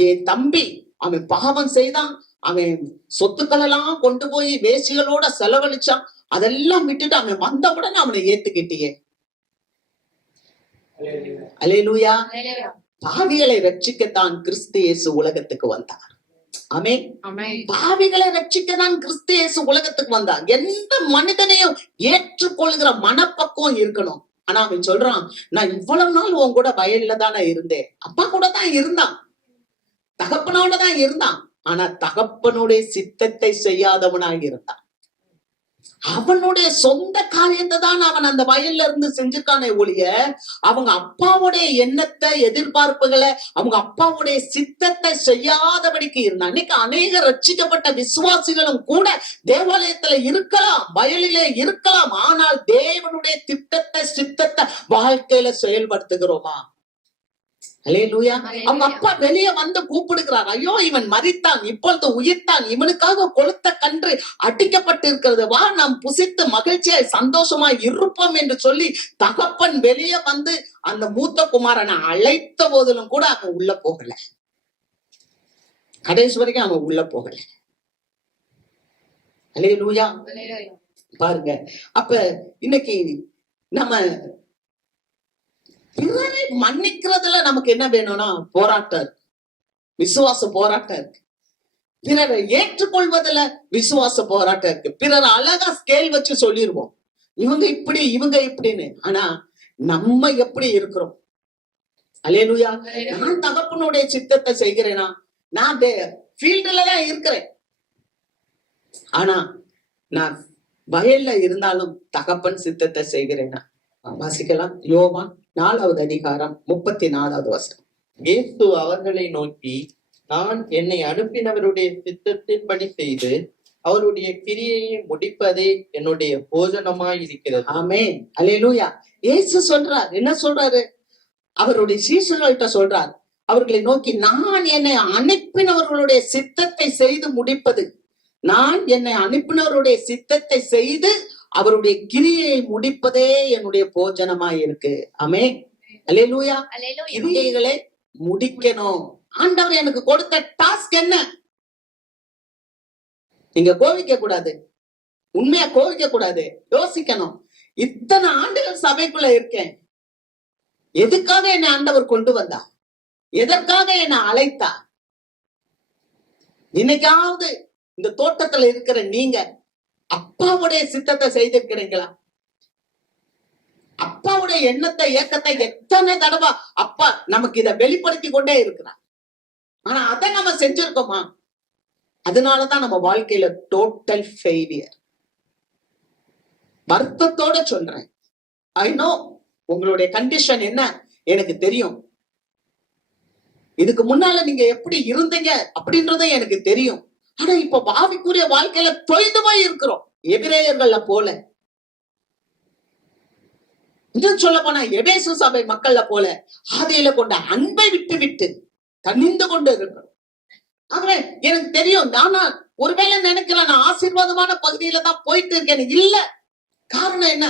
என் தம்பி அவன் பாவம் செய்தான், அவன் சொத்துக்கள் எல்லாம் கொண்டு போய் வேசிகளோட செலவழிச்சான், அதெல்லாம் விட்டுட்டு அவன் வந்தவுடனே அவனை ஏத்துக்கிட்டியே. அல்லேலூயா. பாவிகளை ரட்சிக்கத்தான் கிறிஸ்து இயேசு உலகத்துக்கு வந்தார். ஆமென். பாவிகளை ரட்சிக்கத்தான் கிறிஸ்து இயேசு உலகத்துக்கு வந்தார். எந்த மனிதனையும் ஏற்றுக்கொள்கிற மனப்பக்குவம் இருக்கணும். ஆனா அவன் சொல்றான், நான் இவ்வளவு நாள் உன் கூட வயல்ல தானே இருந்தேன், அப்பா கூட தான் இருந்தான், தகப்பனோட தான் இருந்தான், ஆனா தகப்பனுடைய சித்தத்தை செய்யாதவனாக இருந்தான். அவனுடைய சொந்த காரியத்தை தான் அவன் அந்த வயல்ல இருந்து செஞ்சிருக்கானே ஒழிய அவங்க அப்பாவுடைய எண்ணத்தை, எதிர்பார்ப்புகளை, அவங்க அப்பாவுடைய சித்தத்தை செய்யாதபடிக்கு இருந்தான். இன்னைக்கு அநேக ரட்சிக்கப்பட்ட விசுவாசிகளும் கூட தேவாலயத்துல இருக்கலாம், வயலிலே இருக்கலாம், ஆனால் தேவனுடைய திட்டத்தை, சித்தத்தை வாழ்க்கையில செயல்படுத்துகிறோமா? அல்லேலூயா. அவங்க அப்பா வெளியே வந்து கூப்பிடுகிறார், ஐயோ இவன் மரித்தான், இப்பொழுது உயிர்த்தான், இவனுக்காக கொளுத்த கன்று அடிக்கப்பட்டிருக்கிறது, வா நாம் புசித்து மகிழ்ச்சியாய் சந்தோஷமாய் இருப்போம் என்று சொல்லி தகப்பன் வெளியே வந்து அந்த மூத்த குமாரனை அழைத்த போதிலும் கூட அவன் உள்ள போகல. கடைசி வரைக்கும் அவன் உள்ள போகல. அல்லேலூயா. பாருங்க, அப்ப இன்னைக்கு நம்ம பிறரை மன்னிக்கிறதுல நமக்கு என்ன வேணும்னா போராட்டம் இருக்கு, விசுவாச போராட்டம் இருக்கு. பிறரை ஏற்றுக்கொள்வதுல விசுவாச போராட்டம் இருக்கு. பிறர் அழகா ஸ்கேல் வச்சு சொல்லிடுவோம், இவங்க இப்படி இவங்க இப்படின்னு. ஆனா நம்ம எப்படி இருக்கிறோம்? அல்லேலூயா. நான் தகப்பனுடைய சித்தத்தை செய்கிறேனா? நான் ஃபீல்டுல தான் இருக்கிறேன், ஆனா நான் வயல்ல இருந்தாலும் தகப்பன் சித்தத்தை செய்கிறேனா? வாசிக்கலாம். யோவான் 4வது அதிகாரம் 34வது வசனம். இயேசு அவர்களை நோக்கி, நான் என்னை அனுப்பினவருடைய சித்தத்தின்படி செய்து அவருடைய கிரியையை முடிப்பதே என்னுடைய போஜனமாய் இருக்கிறது. ஆமென். அல்லேலூயா. இயேசு சொல்றார், என்ன சொல்றாரு? அவருடைய சீஷர்கள்ட்ட சொல்றார், அவர்களை நோக்கி, நான் என்னை அனுப்பினவர்களுடைய சித்தத்தை செய்து முடிப்பது, நான் என்னை அனுப்பினவருடைய சித்தத்தை செய்து அவருடைய கிரியை முடிப்பதே என்னுடைய போஜனமாய் இருக்கு. ஆமென். அல்லேலூயா. கிரியைகளை முடிக்கணும். ஆண்டவர் எனக்கு கொடுத்த டாஸ்க் என்ன? நீங்க கோவிக்க கூடாது, உண்மையா கோவிக்க கூடாது, யோசிக்கணும். இத்தனை ஆண்டுகள் சபைக்குள்ள இருக்கேன், எதுக்காக என்னை ஆண்டவர் கொண்டு வந்தா? எதற்காக என்னை அழைத்தா? இன்னைக்காவது இந்த தோட்டத்துல இருக்கிற நீங்க அப்பாவுடைய சித்தத்தை செய்திருக்கிறீங்களா? அப்பாவுடைய எண்ணத்தை ஏக்கத்தை எத்தனை தடவை அப்பா நமக்கு இதை வெளிப்படுத்தி கொண்டே இருக்கிறார். ஆனா அதை நம்ம செஞ்சிருக்கோமா? அதனாலதான் நம்ம வாழ்க்கையில டோட்டல் ஃபெயிலியர். வருத்தத்தோட சொல்றேன், ஐ நோ உங்களுடைய கண்டிஷன் என்ன எனக்கு தெரியும். இதுக்கு முன்னால நீங்க எப்படி இருந்தீங்க அப்படின்றத எனக்கு தெரியும். ஆனா இப்ப ஆவிக்குரிய வாழ்க்கையில தொய்ந்து போய் இருக்கிறோம், எபிரேயர்கள்ல போல. இன்னும் சொல்ல போனா எபேசு சபை மக்கள்ல போல ஆதியில கொண்ட அன்பை விட்டு விட்டு தனிந்து கொண்டு இருக்கிறோம். ஆகவே எனக்கு தெரியும், நானா ஒருவேளை நினைக்கிறேன் நான் ஆசீர்வாதமான பகுதியில தான் போயிட்டு இருக்கேன். இல்ல, காரணம் என்ன?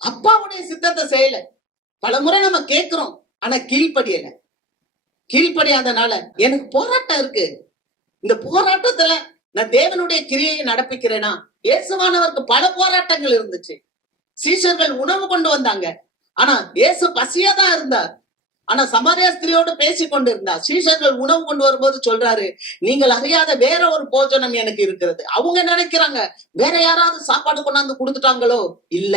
அப்பாவுடைய சித்தத்தை செய்யல. பல முறை நம்ம கேட்கிறோம், ஆனா கீழ்ப்படியல. கீழ்ப்படியாதனால எனக்கு போராட்டம் இருக்கு. இந்த போராட்டத்துல நான் தேவனுடைய கிரியையை நடப்பிக்கிறேனா? இயேசுவானவருக்கு பல போராட்டங்கள் இருந்துச்சு. சீஷர்கள் உணவு கொண்டு வந்தாங்க, ஆனா இயேசு பசியா தான் இருந்தார். ஆனா சமாரியா ஸ்திரியோடு பேசி கொண்டு இருந்தார். சீஷர்கள் உணவு கொண்டு வரும்போது சொல்றாரு, நீங்கள் அறியாத வேற ஒரு போஜனம் எனக்கு இருக்கிறது. அவங்க நினைக்கிறாங்க வேற யாராவது சாப்பாடு கொண்டாந்து கொடுத்துட்டாங்களோ? இல்ல,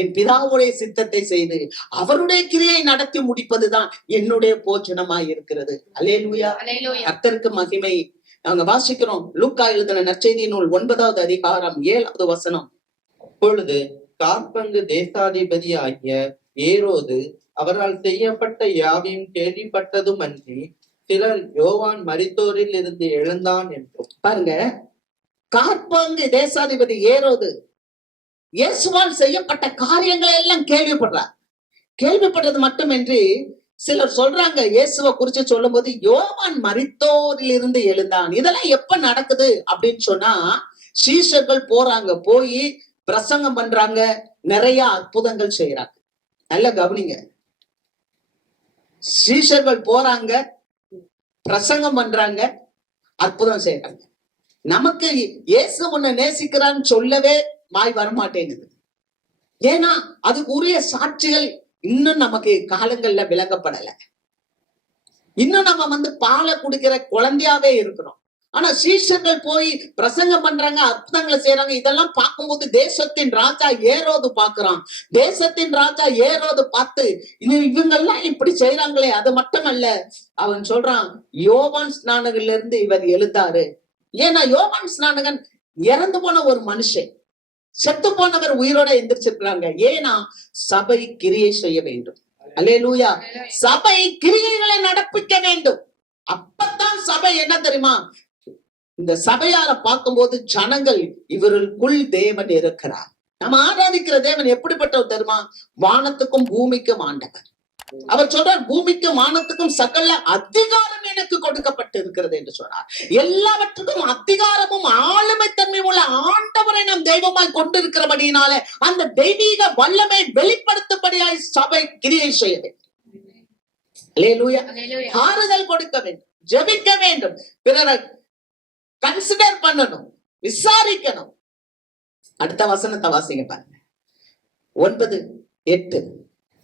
என் பிதாவுடைய சித்தத்தை செய்து அவருடைய கிரியை நடத்தி முடிப்பதுதான் என்னுடைய போஜனமாய் இருக்கிறது. அல்லேலூயா. கர்த்தருக்கு மகிமை. நாங்க வாசிக்கிறோம், லூக்கா எழுதின நற்செய்தி நூல் 9வது அதிகாரம் 7வது வசனம். அப்பொழுது காற்பங்கு தேசாதிபதி ஆகிய ஏரோது அவரால் செய்யப்பட்ட யாவையும் கேள்விப்பட்டதும் அன்றி சிலர் யோவான் மரித்தோரில் இருந்து எழுந்தான் என்றும். பாருங்க, காற்பங்கு தேசாதிபதி ஏரோது இயேசுவால் செய்யப்பட்ட காரியங்களை எல்லாம் கேள்விப்படுறார். கேள்விப்பட்டது மட்டுமின்றி சிலர் சொல்றாங்க, இயேசுவை குறிச்சு சொல்லும் போது யோவான் மரித்தோரில் இருந்து எழுந்தான். இதெல்லாம் எப்ப நடக்குது அப்படின்னு சொன்னா, சீஷர்கள் போறாங்க, போய் பிரசங்கம் பண்றாங்க, நிறைய அற்புதங்கள் செய்யறாங்க. நல்ல கவனிங்க, சீஷர்கள் போறாங்க, பிரசங்கம் பண்றாங்க, அற்புதம் செய்யறாங்க. நமக்கு இயேசு உன்னை நேசிக்கிறான்னு சொல்லவே வாய் வரமாட்டேங்குது. ஏன்னா அதுக்கு உரிய சாட்சிகள் இன்னும் நமக்கு காலங்கள்ல விளங்கப்படல. இன்னும் நம்ம பாலை குடிக்கிற குழந்தையாவே இருக்கிறோம். ஆனா சீஷர்கள் போய் பிரசங்கம் பண்றாங்க, அற்புதங்களை செய்யறாங்க. இதெல்லாம் பார்க்கும்போது தேசத்தின் ராஜா ஏரோது பாக்குறான். தேசத்தின் ராஜா ஏரோது பார்த்து இவங்கெல்லாம் இப்படி செய்யறாங்களே, அது மட்டுமல்ல, அவன் சொல்றான், யோவான் ஸ்நானகன்ல இருந்து இவர் எழுந்தாரு. ஏன்னா யோவான் ஸ்நானகன் இறந்து போன ஒரு மனுஷன், செத்து போனவர் உயிரோட எந்திரிச்சிருக்கிறாங்க. ஏன்னா சபை கிரியை செய்ய வேண்டும். அல்லேலூயா. சபை கிரியைகளை நடப்பிக்க வேண்டும். அப்பதான் சபை என்ன தெரியுமா, இந்த சபையால பார்க்கும்போது ஜனங்கள் இவருக்குள் தேவன் இருக்கிறார். நம்ம ஆராதிக்கிற தேவன் எப்படிப்பட்டவர் தெரியுமா? வானத்துக்கும் பூமிக்கும் ஆண்டவர். அவர் சொல்றார், பூமிக்கும் வானத்துக்கும் சகல அதிகாரம் எனக்கு கொடுக்கப்பட்டு இருக்கிறது என்று சொன்னார். எல்லாவற்றுக்கும் அதிகாரமும் ஆளுமை தன்மை உள்ள ஆண்டவரை நாம் தெய்வமாய் கொண்டிருக்கிறபடியினாலே அந்த தெய்வீக வல்லமை வெளிப்படுத்தும்படியாய் சபை கிரியை செய்ய வேண்டும். அல்லேலூயா. ஆறுதல் கொடுக்க வேண்டும், ஜெபிக்க வேண்டும், பிறரை கன்சிடர் பண்ணணும், விசாரிக்கணும். அடுத்த வசனத்தை வாசிங்க பாருங்க. 9:8.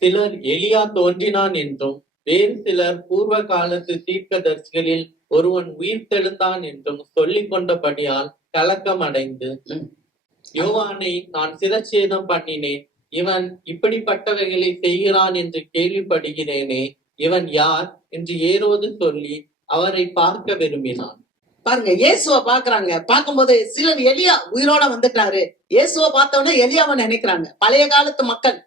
சிலர் எலியா தோன்றினான் என்றும் வேறு சிலர் பூர்வ காலத்து தீர்க்கதரிசிகளில் ஒருவன் உயிர்த்தெழுந்தான் என்றும் சொல்லிக் கொண்டபடியால் கலக்கம் அடைந்து, யோவானை நான் சிரச்சேதம் பண்ணினேன், இவன் இப்படிப்பட்டவைகளை செய்கிறான் என்று கேள்விப்படுகிறேனே, இவன் யார் என்று ஏரோது சொல்லி அவரை பார்க்க விரும்பினான். பாருங்க, இயேசுவை பாக்குறாங்க. பார்க்கும்போது சிலர் எலியா உயிரோட வந்துட்டாரு, இயேசுவை பார்த்தவொடனே எலியாவை நினைக்கிறாங்க. பழைய காலத்து மக்கள்,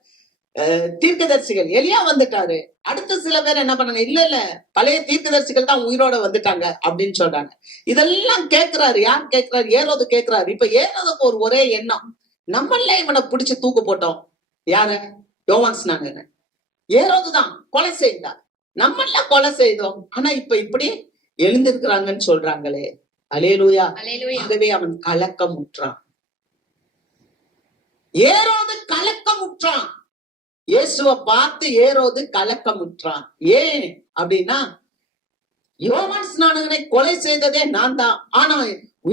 தீர்க்கதரிசிகள், எலியா வந்துட்டாரு. அடுத்த சில பேர் என்ன பண்ணாங்க, இல்ல பழைய தீர்க்கதரிசிகள் தான் உயிரோட வந்துட்டாங்க அப்படின்னு சொல்றாங்க. இதெல்லாம் கேட்கிறாரு. யார் கேட்கிறாரு? ஏரோது கேட்கிறாரு. இப்ப ஏரோதுக்கு ஒரே எண்ணம், நம்மள இவனை பிடிச்சு தூக்கு போட்டோம். யார? யோவான் ஸ்நானகனை. ஏரோதுதான் கொலை செய்தார், நம்மள கொலை செய்தோம். ஆனா இப்ப இப்படி எழுந்திருக்கிறாங்கன்னு சொல்றாங்களே. அல்லேலூயா. ஆகவே அவன் கலக்கம் உற்றான். ஏரோது கலக்கம் உற்றான். இயேசுவை பார்த்து ஏரோது கலக்கம் உற்றான். ஏன் அப்படின்னா, யோவான் ஸ்நானகனை கொலை செய்ததே நான் தான், ஆனா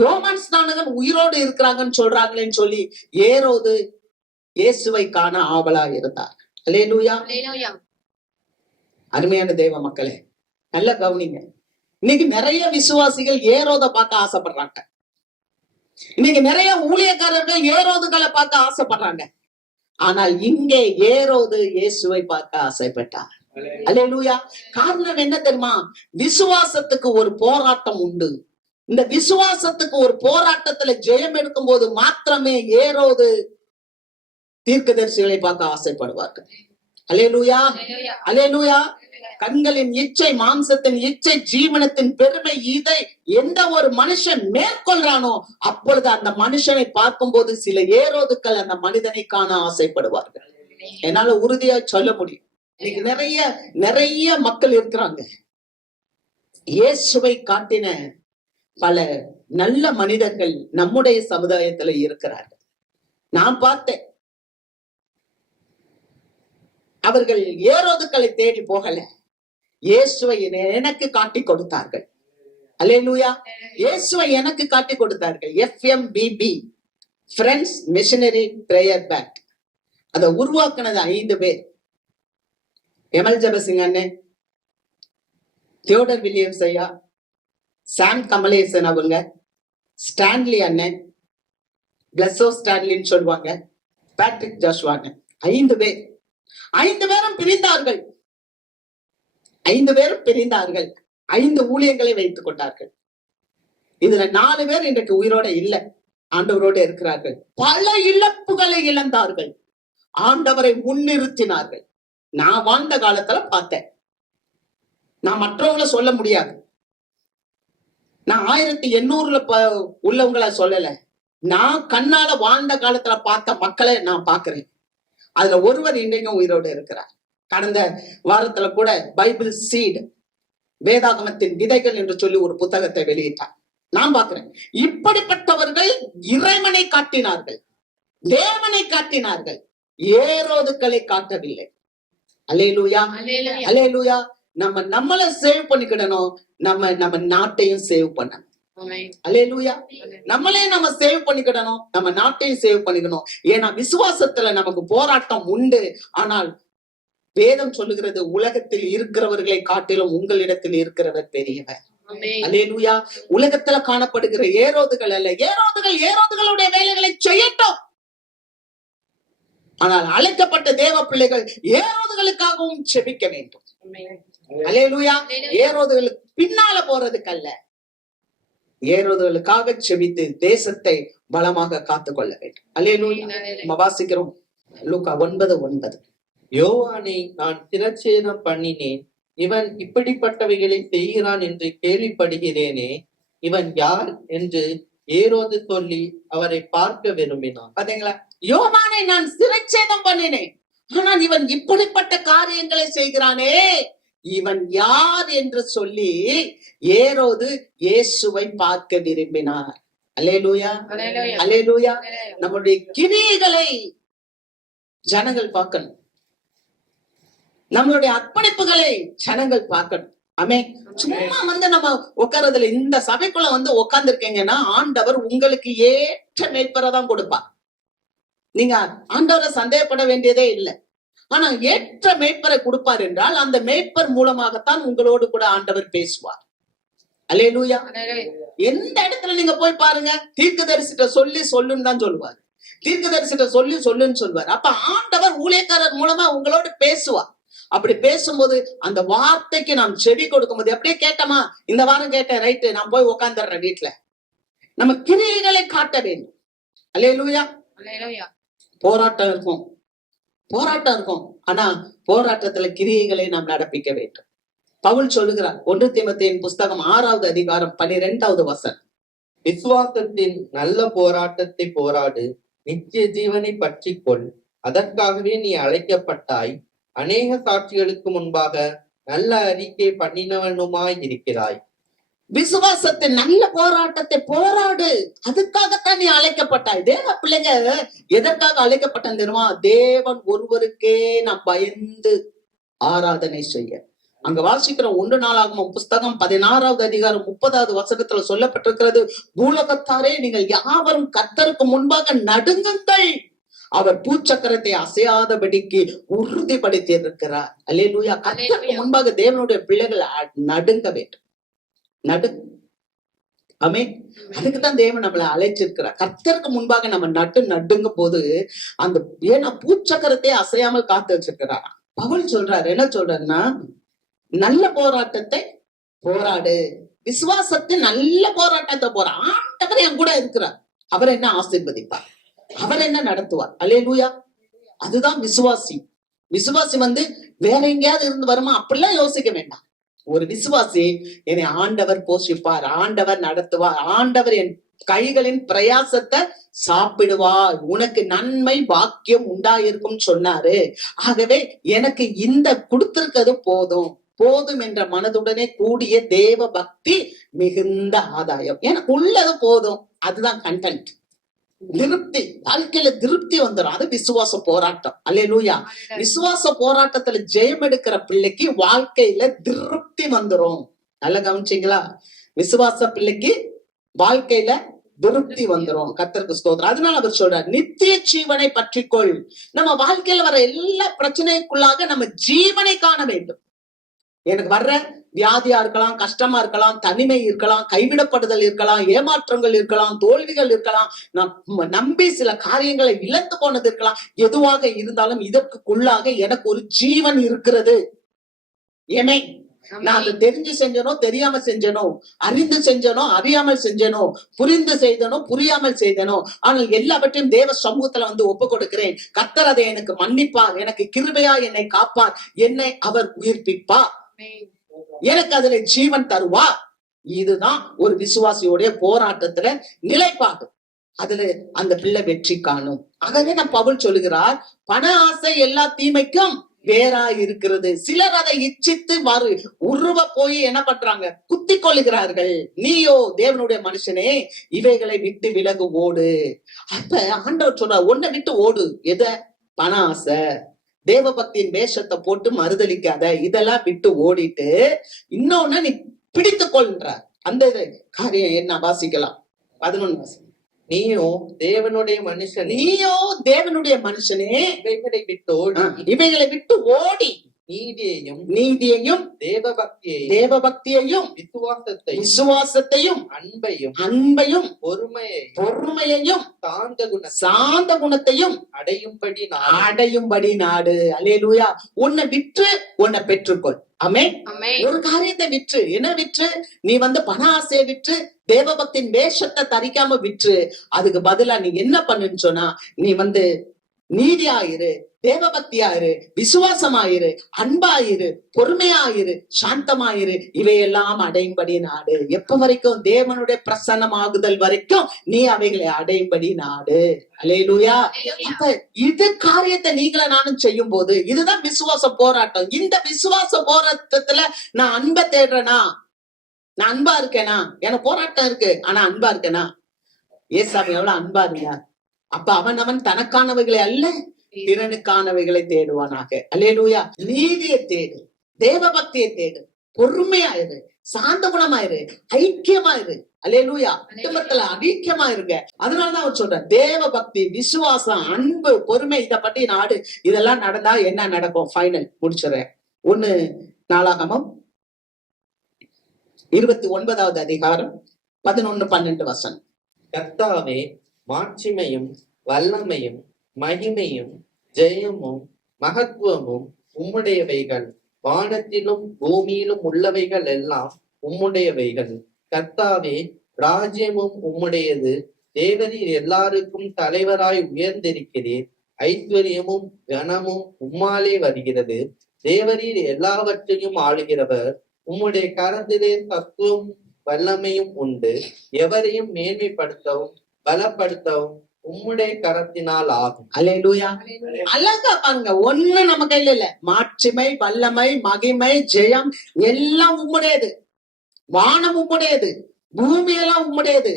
யோவான் ஸ்நானகன் உயிரோடு இருக்கிறாங்கன்னு சொல்றாங்களேன்னு சொல்லி ஏரோது இயேசுவை காண ஆவலா இருந்தார். அல்லேலூயா. அருமையான தேவ மக்களே, நல்ல கவனிங்க. இன்னைக்கு நிறைய விசுவாசிகள் ஏரோத பார்க்க ஆசைப்படுறாங்க. இன்னைக்கு நிறைய ஊழியக்காரர்கள் ஏரோதுகளை பார்க்க ஆசைப்படுறாங்க. ஆனால் இங்கே ஏரோது இயேசுவை பார்க்க ஆசைப்பட்டார். அல்லேலூயா. காரணம் என்ன தெரியுமா? விசுவாசத்துக்கு ஒரு போராட்டம் உண்டு. இந்த விசுவாசத்துக்கு ஒரு போராட்டத்துல ஜெயம் எடுக்கும் போது மாத்திரமே ஏரோது தீர்க்கதரிசிகளை பார்க்க ஆசைப்படுவார்கள். அல்லேலூயா. அல்லேலூயா. கண்களின் இச்சை, மாம்சத்தின் இச்சை, ஜீவனத்தின் பெருமை, இதை எந்த ஒரு மனுஷன் மேற்கொள்றானோ அப்பொழுது அந்த மனுஷனை பார்க்கும் போது சில ஏரோதுக்கள் அந்த மனிதனை காண ஆசைப்படுவார்கள். என்னால உறுதியா சொல்ல முடியும். இன்னைக்கு நிறைய மக்கள் இருக்கிறாங்க. இயேசுவை காட்டின பல நல்ல மனிதர்கள் நம்முடைய சமுதாயத்துல இருக்கிறார்கள். நான் பார்த்தேன். அவர்கள் ஏரோதுக்களை தேடி போகல, இயேசுவை எனக்கு காட்டி கொடுத்தார்கள். அல்லேலூயா. இயேசுவை எனக்கு காட்டி கொடுத்தார்கள். FMBB, ஃப்ரெண்ட்ஸ் மிஷனரி பிரேயர் பேக். அதை உருவாக்குனது 5 பேர். எமல் ஜெபசிங் அண்ணன், தியோடர் வில்லியம்ஸ் ஐயா, சாம் கமலேசன் அவங்க, ஸ்டான்லி அண்ணன், பிளஸோ ஸ்டான்லின்னு சொல்லுவாங்க, பேட்ரிக் ஜாஷ்வா அண்ணன். 5 பேர். 5 பேரும் பிரிந்தார்கள். 5 பேரும் பிரிந்தார்கள். 5 ஊழியங்களை வைத்துக் கொண்டார்கள். இதுல 4 பேர் இன்றைக்கு உயிரோட இல்ல, ஆண்டவரோட இருக்கிறார்கள். பல இழப்புகளை இழந்தார்கள். ஆண்டவரை முன்னிறுத்தினார்கள். நான் வாழ்ந்த காலத்துல பார்த்தேன். நான் மற்றவங்கள சொல்ல முடியாது. நான் 1800 உள்ளவங்கள சொல்லல. நான் கண்ணால வாழ்ந்த காலத்துல பார்த்த மக்களை நான் பாக்குறேன். அதுல ஒருவர் இன்றைக்கும் உயிரோடு இருக்கிறார். கடந்த வாரத்துல கூட பைபிள் சீட், வேதாகமத்தின் விதைகள் என்று சொல்லி ஒரு புத்தகத்தை வெளியிட்டார். நான் பார்க்கிறேன். இப்படிப்பட்டவர்கள் இறைவனை காட்டினார்கள், தேவனை காட்டினார்கள், ஏரோதுக்களை காட்டவில்லை. அல்லேலூயா. அல்லேலூயா. நம்மள சேவ் பண்ணிக்கிடணும், நம்ம நாட்டையும் சேவ் பண்ணணும். அல்லேலூயா. நம்மளே நம்ம சேவ் பண்ணிக்கிடணும், நம்ம நாட்டையும் சேவ் பண்ணிக்கணும். ஏன்னா விசுவாசத்துல நமக்கு போராட்டம் உண்டு. ஆனால் வேதம் சொல்லுகிறது, உலகத்தில் இருக்கிறவர்களை காட்டிலும் உங்களிடத்தில் இருக்கிறவர் பெரியவர். அல்லேலூயா. உலகத்துல காணப்படுகிற ஏரோதுகள் அல்ல. ஏரோதுகளுடைய வேலைகளை செய்யட்டும். ஆனால் அழைக்கப்பட்ட தேவ பிள்ளைகள் ஏரோதுகளுக்காகவும் செபிக்க வேண்டும். அல்லேலூயா. ஏரோதுகளுக்கு பின்னால போறதுக்கு அல்ல, ஏரோதுகளுக்காக செபித்து தேசத்தை பலமாக காத்துக் கொள்ள வேண்டும். அல்லேலூயா. நம்ம வாசிக்கிறோம் லூக்கா 9:9. யோவானை நான் சிரச்சேதம் பண்ணினேன், இவன் இப்படிப்பட்டவைகளை செய்கிறான் என்று கேள்விப்படுகிறேனே, இவன் யார் என்று ஏரோது சொல்லி அவரை பார்க்க விரும்பினான். பாத்தீங்களா? யோவானை நான் சிரச்சேதம் பண்ணினேன், ஆனால் இவன் இப்படிப்பட்ட காரியங்களை செய்கிறானே, இவன் யார் என்று சொல்லி ஏரோது இயேசுவை பார்க்க விரும்பினார். அல்லேலூயா, Hallelujah. அல்லேலூயா. Hallelujah. நம்முடைய கிரியைகளை ஜனங்கள் பார்க்கணும், நம்மளுடைய அர்ப்பணிப்புகளை ஜனங்கள் பார்க்கணும். ஆமென். சும்மா நம்ம உட்கார்றதுல, இந்த சபைக்குள்ள உட்கார்ந்து இருக்கீங்கன்னா ஆண்டவர் உங்களுக்கு ஏற்ற மேய்ப்பரை தான் கொடுப்பார். நீங்க ஆண்டவரை சந்தேகப்பட வேண்டியதே இல்லை. ஆனா ஏற்ற மேய்ப்பரை கொடுப்பார் என்றால் அந்த மேய்ப்பர் மூலமாகத்தான் உங்களோடு கூட ஆண்டவர் பேசுவார். அல்லேலூயா. Hallelujah. எந்த இடத்துல நீங்க போய் பாருங்க, தீர்க்கதரிசிட்ட சொல்லுன்னு தான் சொல்லுவார். தீர்க்கதரிசிட்ட சொல்லுன்னு சொல்லுவார். அப்ப ஆண்டவர் ஊழியக்காரர் மூலமா உங்களோடு பேசுவார். அப்படி பேசும்போது அந்த வார்த்தைக்கு நாம் செவி கொடுக்கும்போது, அப்படியே கேட்டோமா, இந்த வாரம் கேட்டேன், ரைட்டு, நான் போய் உட்கார்ந்துடுறேன் வீட்டுல. நம்ம கிரியைகளை காட்ட வேண்டும். அல்லேலூயா. Hallelujah. போராட்டம் இருக்கும். ஆனா போராட்டத்துல கிரியைகளை நாம் நடப்பிக்க வேண்டும். பவுல் சொல்லுகிறார், 1 தீமோத்தேயுவின் புஸ்தகம் 6வது அதிகாரம் 12வது வசனம். விசுவாசத்தின் நல்ல போராட்டத்தை போராடு, நித்திய ஜீவனை பற்றிக்கொள், அதற்காகவே நீ அழைக்கப்பட்டாய், அநேக சாட்சிகளுக்கு முன்பாக நல்ல அறிக்கை பண்ணினவனுமாய் இருக்கிறாய். விசுவாசத்தின் நல்ல போராட்டத்தை போராடு, அதுக்காகத்தான் நீ அழைக்கப்பட்டாய். தேவ பிள்ளைங்க எதற்காக அழைக்கப்பட்ட தெரியுமா? தேவன் ஒருவருக்கே நாம் பயந்து ஆராதனை செய்ய. அங்க வாசிக்கிற 1 நாளாகமம் புஸ்தகம் 16வது அதிகாரம் 30வது வசனத்துல சொல்லப்பட்டிருக்கிறது, பூலோகத்தாரே நீங்கள் யாவரும் கர்த்தருக்கு முன்பாக நடுங்குங்கள், அவர் பூச்சக்கரத்தை அசையாதபடிக்கு உறுதிப்படுத்தி இருக்கிறார். அல்லேலூயா. கர்த்தருக்கு முன்பாக தேவனுடைய பிள்ளைகள் நடுங்க வேண்டும். ஆமென். அதுக்குதான் தேவன் நம்மளை அழைச்சிருக்கிறார். கர்த்தருக்கு முன்பாக நம்ம நடுங்கும் போது அந்த ஏன்னா பூச்சக்கரத்தை அசையாமல் காத்து வச்சிருக்கிறார். பவுல் சொல்றாரு, என்ன சொல்றாருன்னா, நல்ல போராட்டத்தை போராடு, விசுவாசத்தின் நல்ல போராட்டத்தை ஆண்டவர் என் கூட இருக்கிறார், அவர் என்ன ஆசீர்வதிப்பார், அவர் என்ன நடத்துவார். அல்லேலூயா. அதுதான் விசுவாசி. விசுவாசி வேற எங்கேயாவது இருந்து வருமா அப்படிலாம் யோசிக்க வேண்டாம். ஒரு விசுவாசி, என்னை ஆண்டவர் போஷிப்பார், ஆண்டவர் நடத்துவார், ஆண்டவர் என் கைகளின் பிரயாசத்தை சாப்பிடுவார், உனக்கு நன்மை பாக்கியம் உண்டாயிருக்கும் சொன்னாரு. ஆகவே எனக்கு இந்த கொடுத்திருக்கிறது போதும் என்ற மனதுடனே கூடிய தேவ பக்தி மிகுந்த ஆதாயம். எனக்கு உள்ளது போதும், அதுதான் கண்டென்ட். திருப்தி, வாழ்க்கையில திருப்தி வந்துடும். அது விசுவாச போராட்டம். அல்லேலூயா. விசுவாச போராட்டத்துல ஜெயம் எடுக்கிற பிள்ளைக்கு வாழ்க்கையில திருப்தி வந்துரும். நல்லா கவனிச்சீங்களா? விசுவாச பிள்ளைக்கு வாழ்க்கையில திருப்தி வந்துரும். கர்த்தருக்கு ஸ்தோத்திரம். அதனால அவர் சொல்றார், நித்திய ஜீவனை பற்றிக்கொள். நம்ம வாழ்க்கையில வர எல்லா பிரச்சனைக்குள்ளாக நம்ம ஜீவனை காண வேண்டும். எனக்கு வர்ற வியாதியா இருக்கலாம், கஷ்டமா இருக்கலாம், தனிமை இருக்கலாம், கைவிடப்படுதல் இருக்கலாம், ஏமாற்றங்கள் இருக்கலாம், தோல்விகள் இருக்கலாம், நம்பி சில காரியங்களை இழந்து போனது இருக்கலாம். எதுவாக இருந்தாலும் இதற்குள்ளாக எனக்கு ஒரு ஜீவன் இருக்கிறது. ஏமே, நான் அதை தெரிஞ்சு செஞ்சனோ தெரியாம செஞ்சனோ, அறிந்து செஞ்சனோ அறியாமல் செஞ்சனோ, புரிந்து செய்தனோ புரியாமல் செய்தனோ, ஆனால் எல்லாவற்றையும் தேவ சமூகத்துல ஒப்பு கொடுக்கிறேன். கர்த்தர் அதை எனக்கு மன்னிப்பார், எனக்கு கிருபையா என்னை காப்பார், என்னை அவர் உயிர்ப்பிப்பார், எனக்கு அதுல ஜீவன் தருவா. இதுதான் ஒரு விசுவாசியோடைய போராட்டத்துல நிலைப்பாடு. அதுல அந்த பிள்ளை வெற்றி காணும். ஆகவே நான் பவுல் சொல்லுகிறார், பண ஆசை எல்லா தீமைக்கும் வேறா இருக்கிறது. சிலர் அதை இச்சித்து உருவ போய் என்ன பண்றாங்க, குத்தி கொள்ளுகிறார்கள். நீயோ தேவனுடைய மனுஷனே இவைகளை விட்டு விலகு, ஓடு. அப்ப ஆண்டவர் சொல்றார், ஒன்ன விட்டு ஓடு. எத? பண ஆசை, தேவ பக்தியின் வேஷத்தை போட்டு மறுதளிக்காத, இதெல்லாம் விட்டு ஓடிட்டு இன்னொன்னு நீ பிடித்து கொள்றார். அந்த காரியம் என்ன? வாசிக்கலாம். 11 வாசி. நீயோ தேவனுடைய மனுஷனே இவைகளை விட்டு ஓடி நீதியையும் தேவபக்தியையும் விசுவாசத்தையும் அன்பையும் பொறுமையையும் சாந்த குணத்தையும் அடையும்படி நாடு. அல்லேலூயா. உன்னை விற்று உன்னை பெற்றுக்கொள். ஆமென். ஒரு காரியத்தை விற்று, என்ன விற்று? நீ பண ஆசையை விற்று, தேவபக்தியின் வேஷத்தை தரிக்காம விற்று, அதுக்கு பதிலா நீ என்ன பண்ணுன்னு சொன்னா, நீ நீதியாயிரு, தேவபக்தியாயிரு, விசுவாசமாயிரு, அன்பாயிரு, பொறுமையாயிரு, சாந்தமாயிரு, இவையெல்லாம் அடையும்படி நாடு. எப்ப வரைக்கும்? தேவனுடைய பிரசன்னமாகுதல் வரைக்கும் நீ அவைகளை அடையும்படி நாடு. அல்லேலூயா. அப்ப இது காரியத்தை நீங்கள நானும் செய்யும் போது இதுதான் விசுவாச போராட்டம். இந்த விசுவாச போராட்டத்துல நான் அன்பை தேடுறேனா? நான் அன்பா இருக்கேனா? எனக்கு போராட்டம் இருக்கு, ஆனா அன்பா இருக்கேனா? ஏசாமி எவ்வளவு அன்பா இருந்தார். அப்ப அவன் தனக்கானவைகளை அல்ல, திறனுக்கானவைகளை தேடுவானாக. அல்லேலூயா. நீதியை தேடு, தேவபக்தியை தேடு, பொறுமையாயிரு, சாந்த குணமாயிரு, ஐக்கியமாயிரு. அல்லேலூயா. குடும்பத்துல ஐக்கியமாயிருங்க. அதனாலதான் அவர் சொல்ற தேவ பக்தி, விசுவாசம், அன்பு, பொறுமை, இத பத்தி நாடு. இதெல்லாம் நடந்தா என்ன நடக்கும்? ஃபைனல் முடிச்சுறேன். 1 நாளாகமம் 29வது அதிகாரம் 11-12 வசனம். கர்த்தாவே, மாட்சிமையும் வல்லமையும் மகிமையும் ஜெயமும் மகத்துவமும் உம்முடையவைகள். வானத்திலும் பூமியிலும் உள்ளவைகள் எல்லாம் உம்முடையவைகள். கர்த்தாவே, ராஜ்யமும் உம்முடையது. தேவரீர் எல்லாருக்கும் தலைவராய் உயர்ந்திருக்கிறீர். ஐஸ்வர்யமும் கனமும் உம்மாலே வருகிறது. தேவரீர் எல்லாவற்றையும் ஆளுகிறவர். உம்முடைய கரத்திலே சத்துவம் வல்லமையும் உண்டு. எவரையும் மேன்மைப்படுத்தவும் பலப்படுத்தவும் உம்முடைய கரத்தினால் ஆகும். அல்லேலூயா. அழகா பாருங்க. ஒண்ணு நம்ம கையில இல்ல. மாட்சிமை, வல்லமை, மகிமை, ஜெயம் எல்லாம் உம்முடையது. வானம் உம்முடையது, பூமி எல்லாம் உம்முடையது,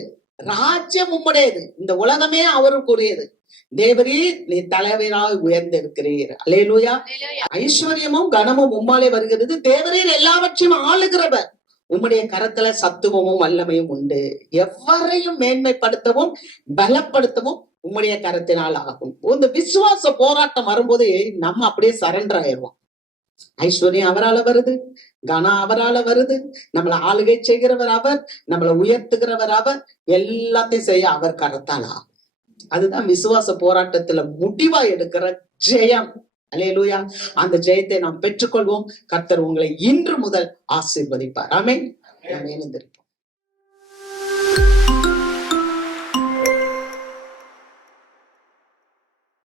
ராஜ்யம் உம்முடையது, இந்த உலகமே அவருக்குரியது. தேவரீர் நீ தலைவராய் உயர்ந்திருக்கிறீர். அல்லேலூயா. ஐஸ்வர்யமும் கனமும் உம்மாலே வருகிறது. தேவரீர் எல்லாவற்றையும் ஆளுகிறவர். உம்முடைய கரத்துல சத்துவமும் வல்லமையும் உண்டு. எவரையும் மேன்மைப்படுத்தவும் பலப்படுத்தவும் உம்முடைய கரத்தினால் ஆகும். இந்த விசுவாச போராட்டம் வரும்போது நம்ம அப்படியே சரண்டர் ஆயிடுவோம். ஐஸ்வர்யம் அவரால வருது, கனம் அவரால வருது, நம்மளை ஆளுகை செய்கிறவர் அவர், நம்மளை உயர்த்துகிறவர் அவர், எல்லாத்தையும் செய்ய அவர் கரத்தால் ஆகும். அதுதான் விசுவாச போராட்டத்துல முடிவா எடுக்கிற ஜெயம். அல்லேலூயா. அந்த ஜெயத்தை நாம் பெற்றுக்கொள்வோம். கர்த்தர் உங்களை இன்று முதல் ஆசீர்வதிப்பார். ஆமென். நாம் இணைந்திருப்போம்.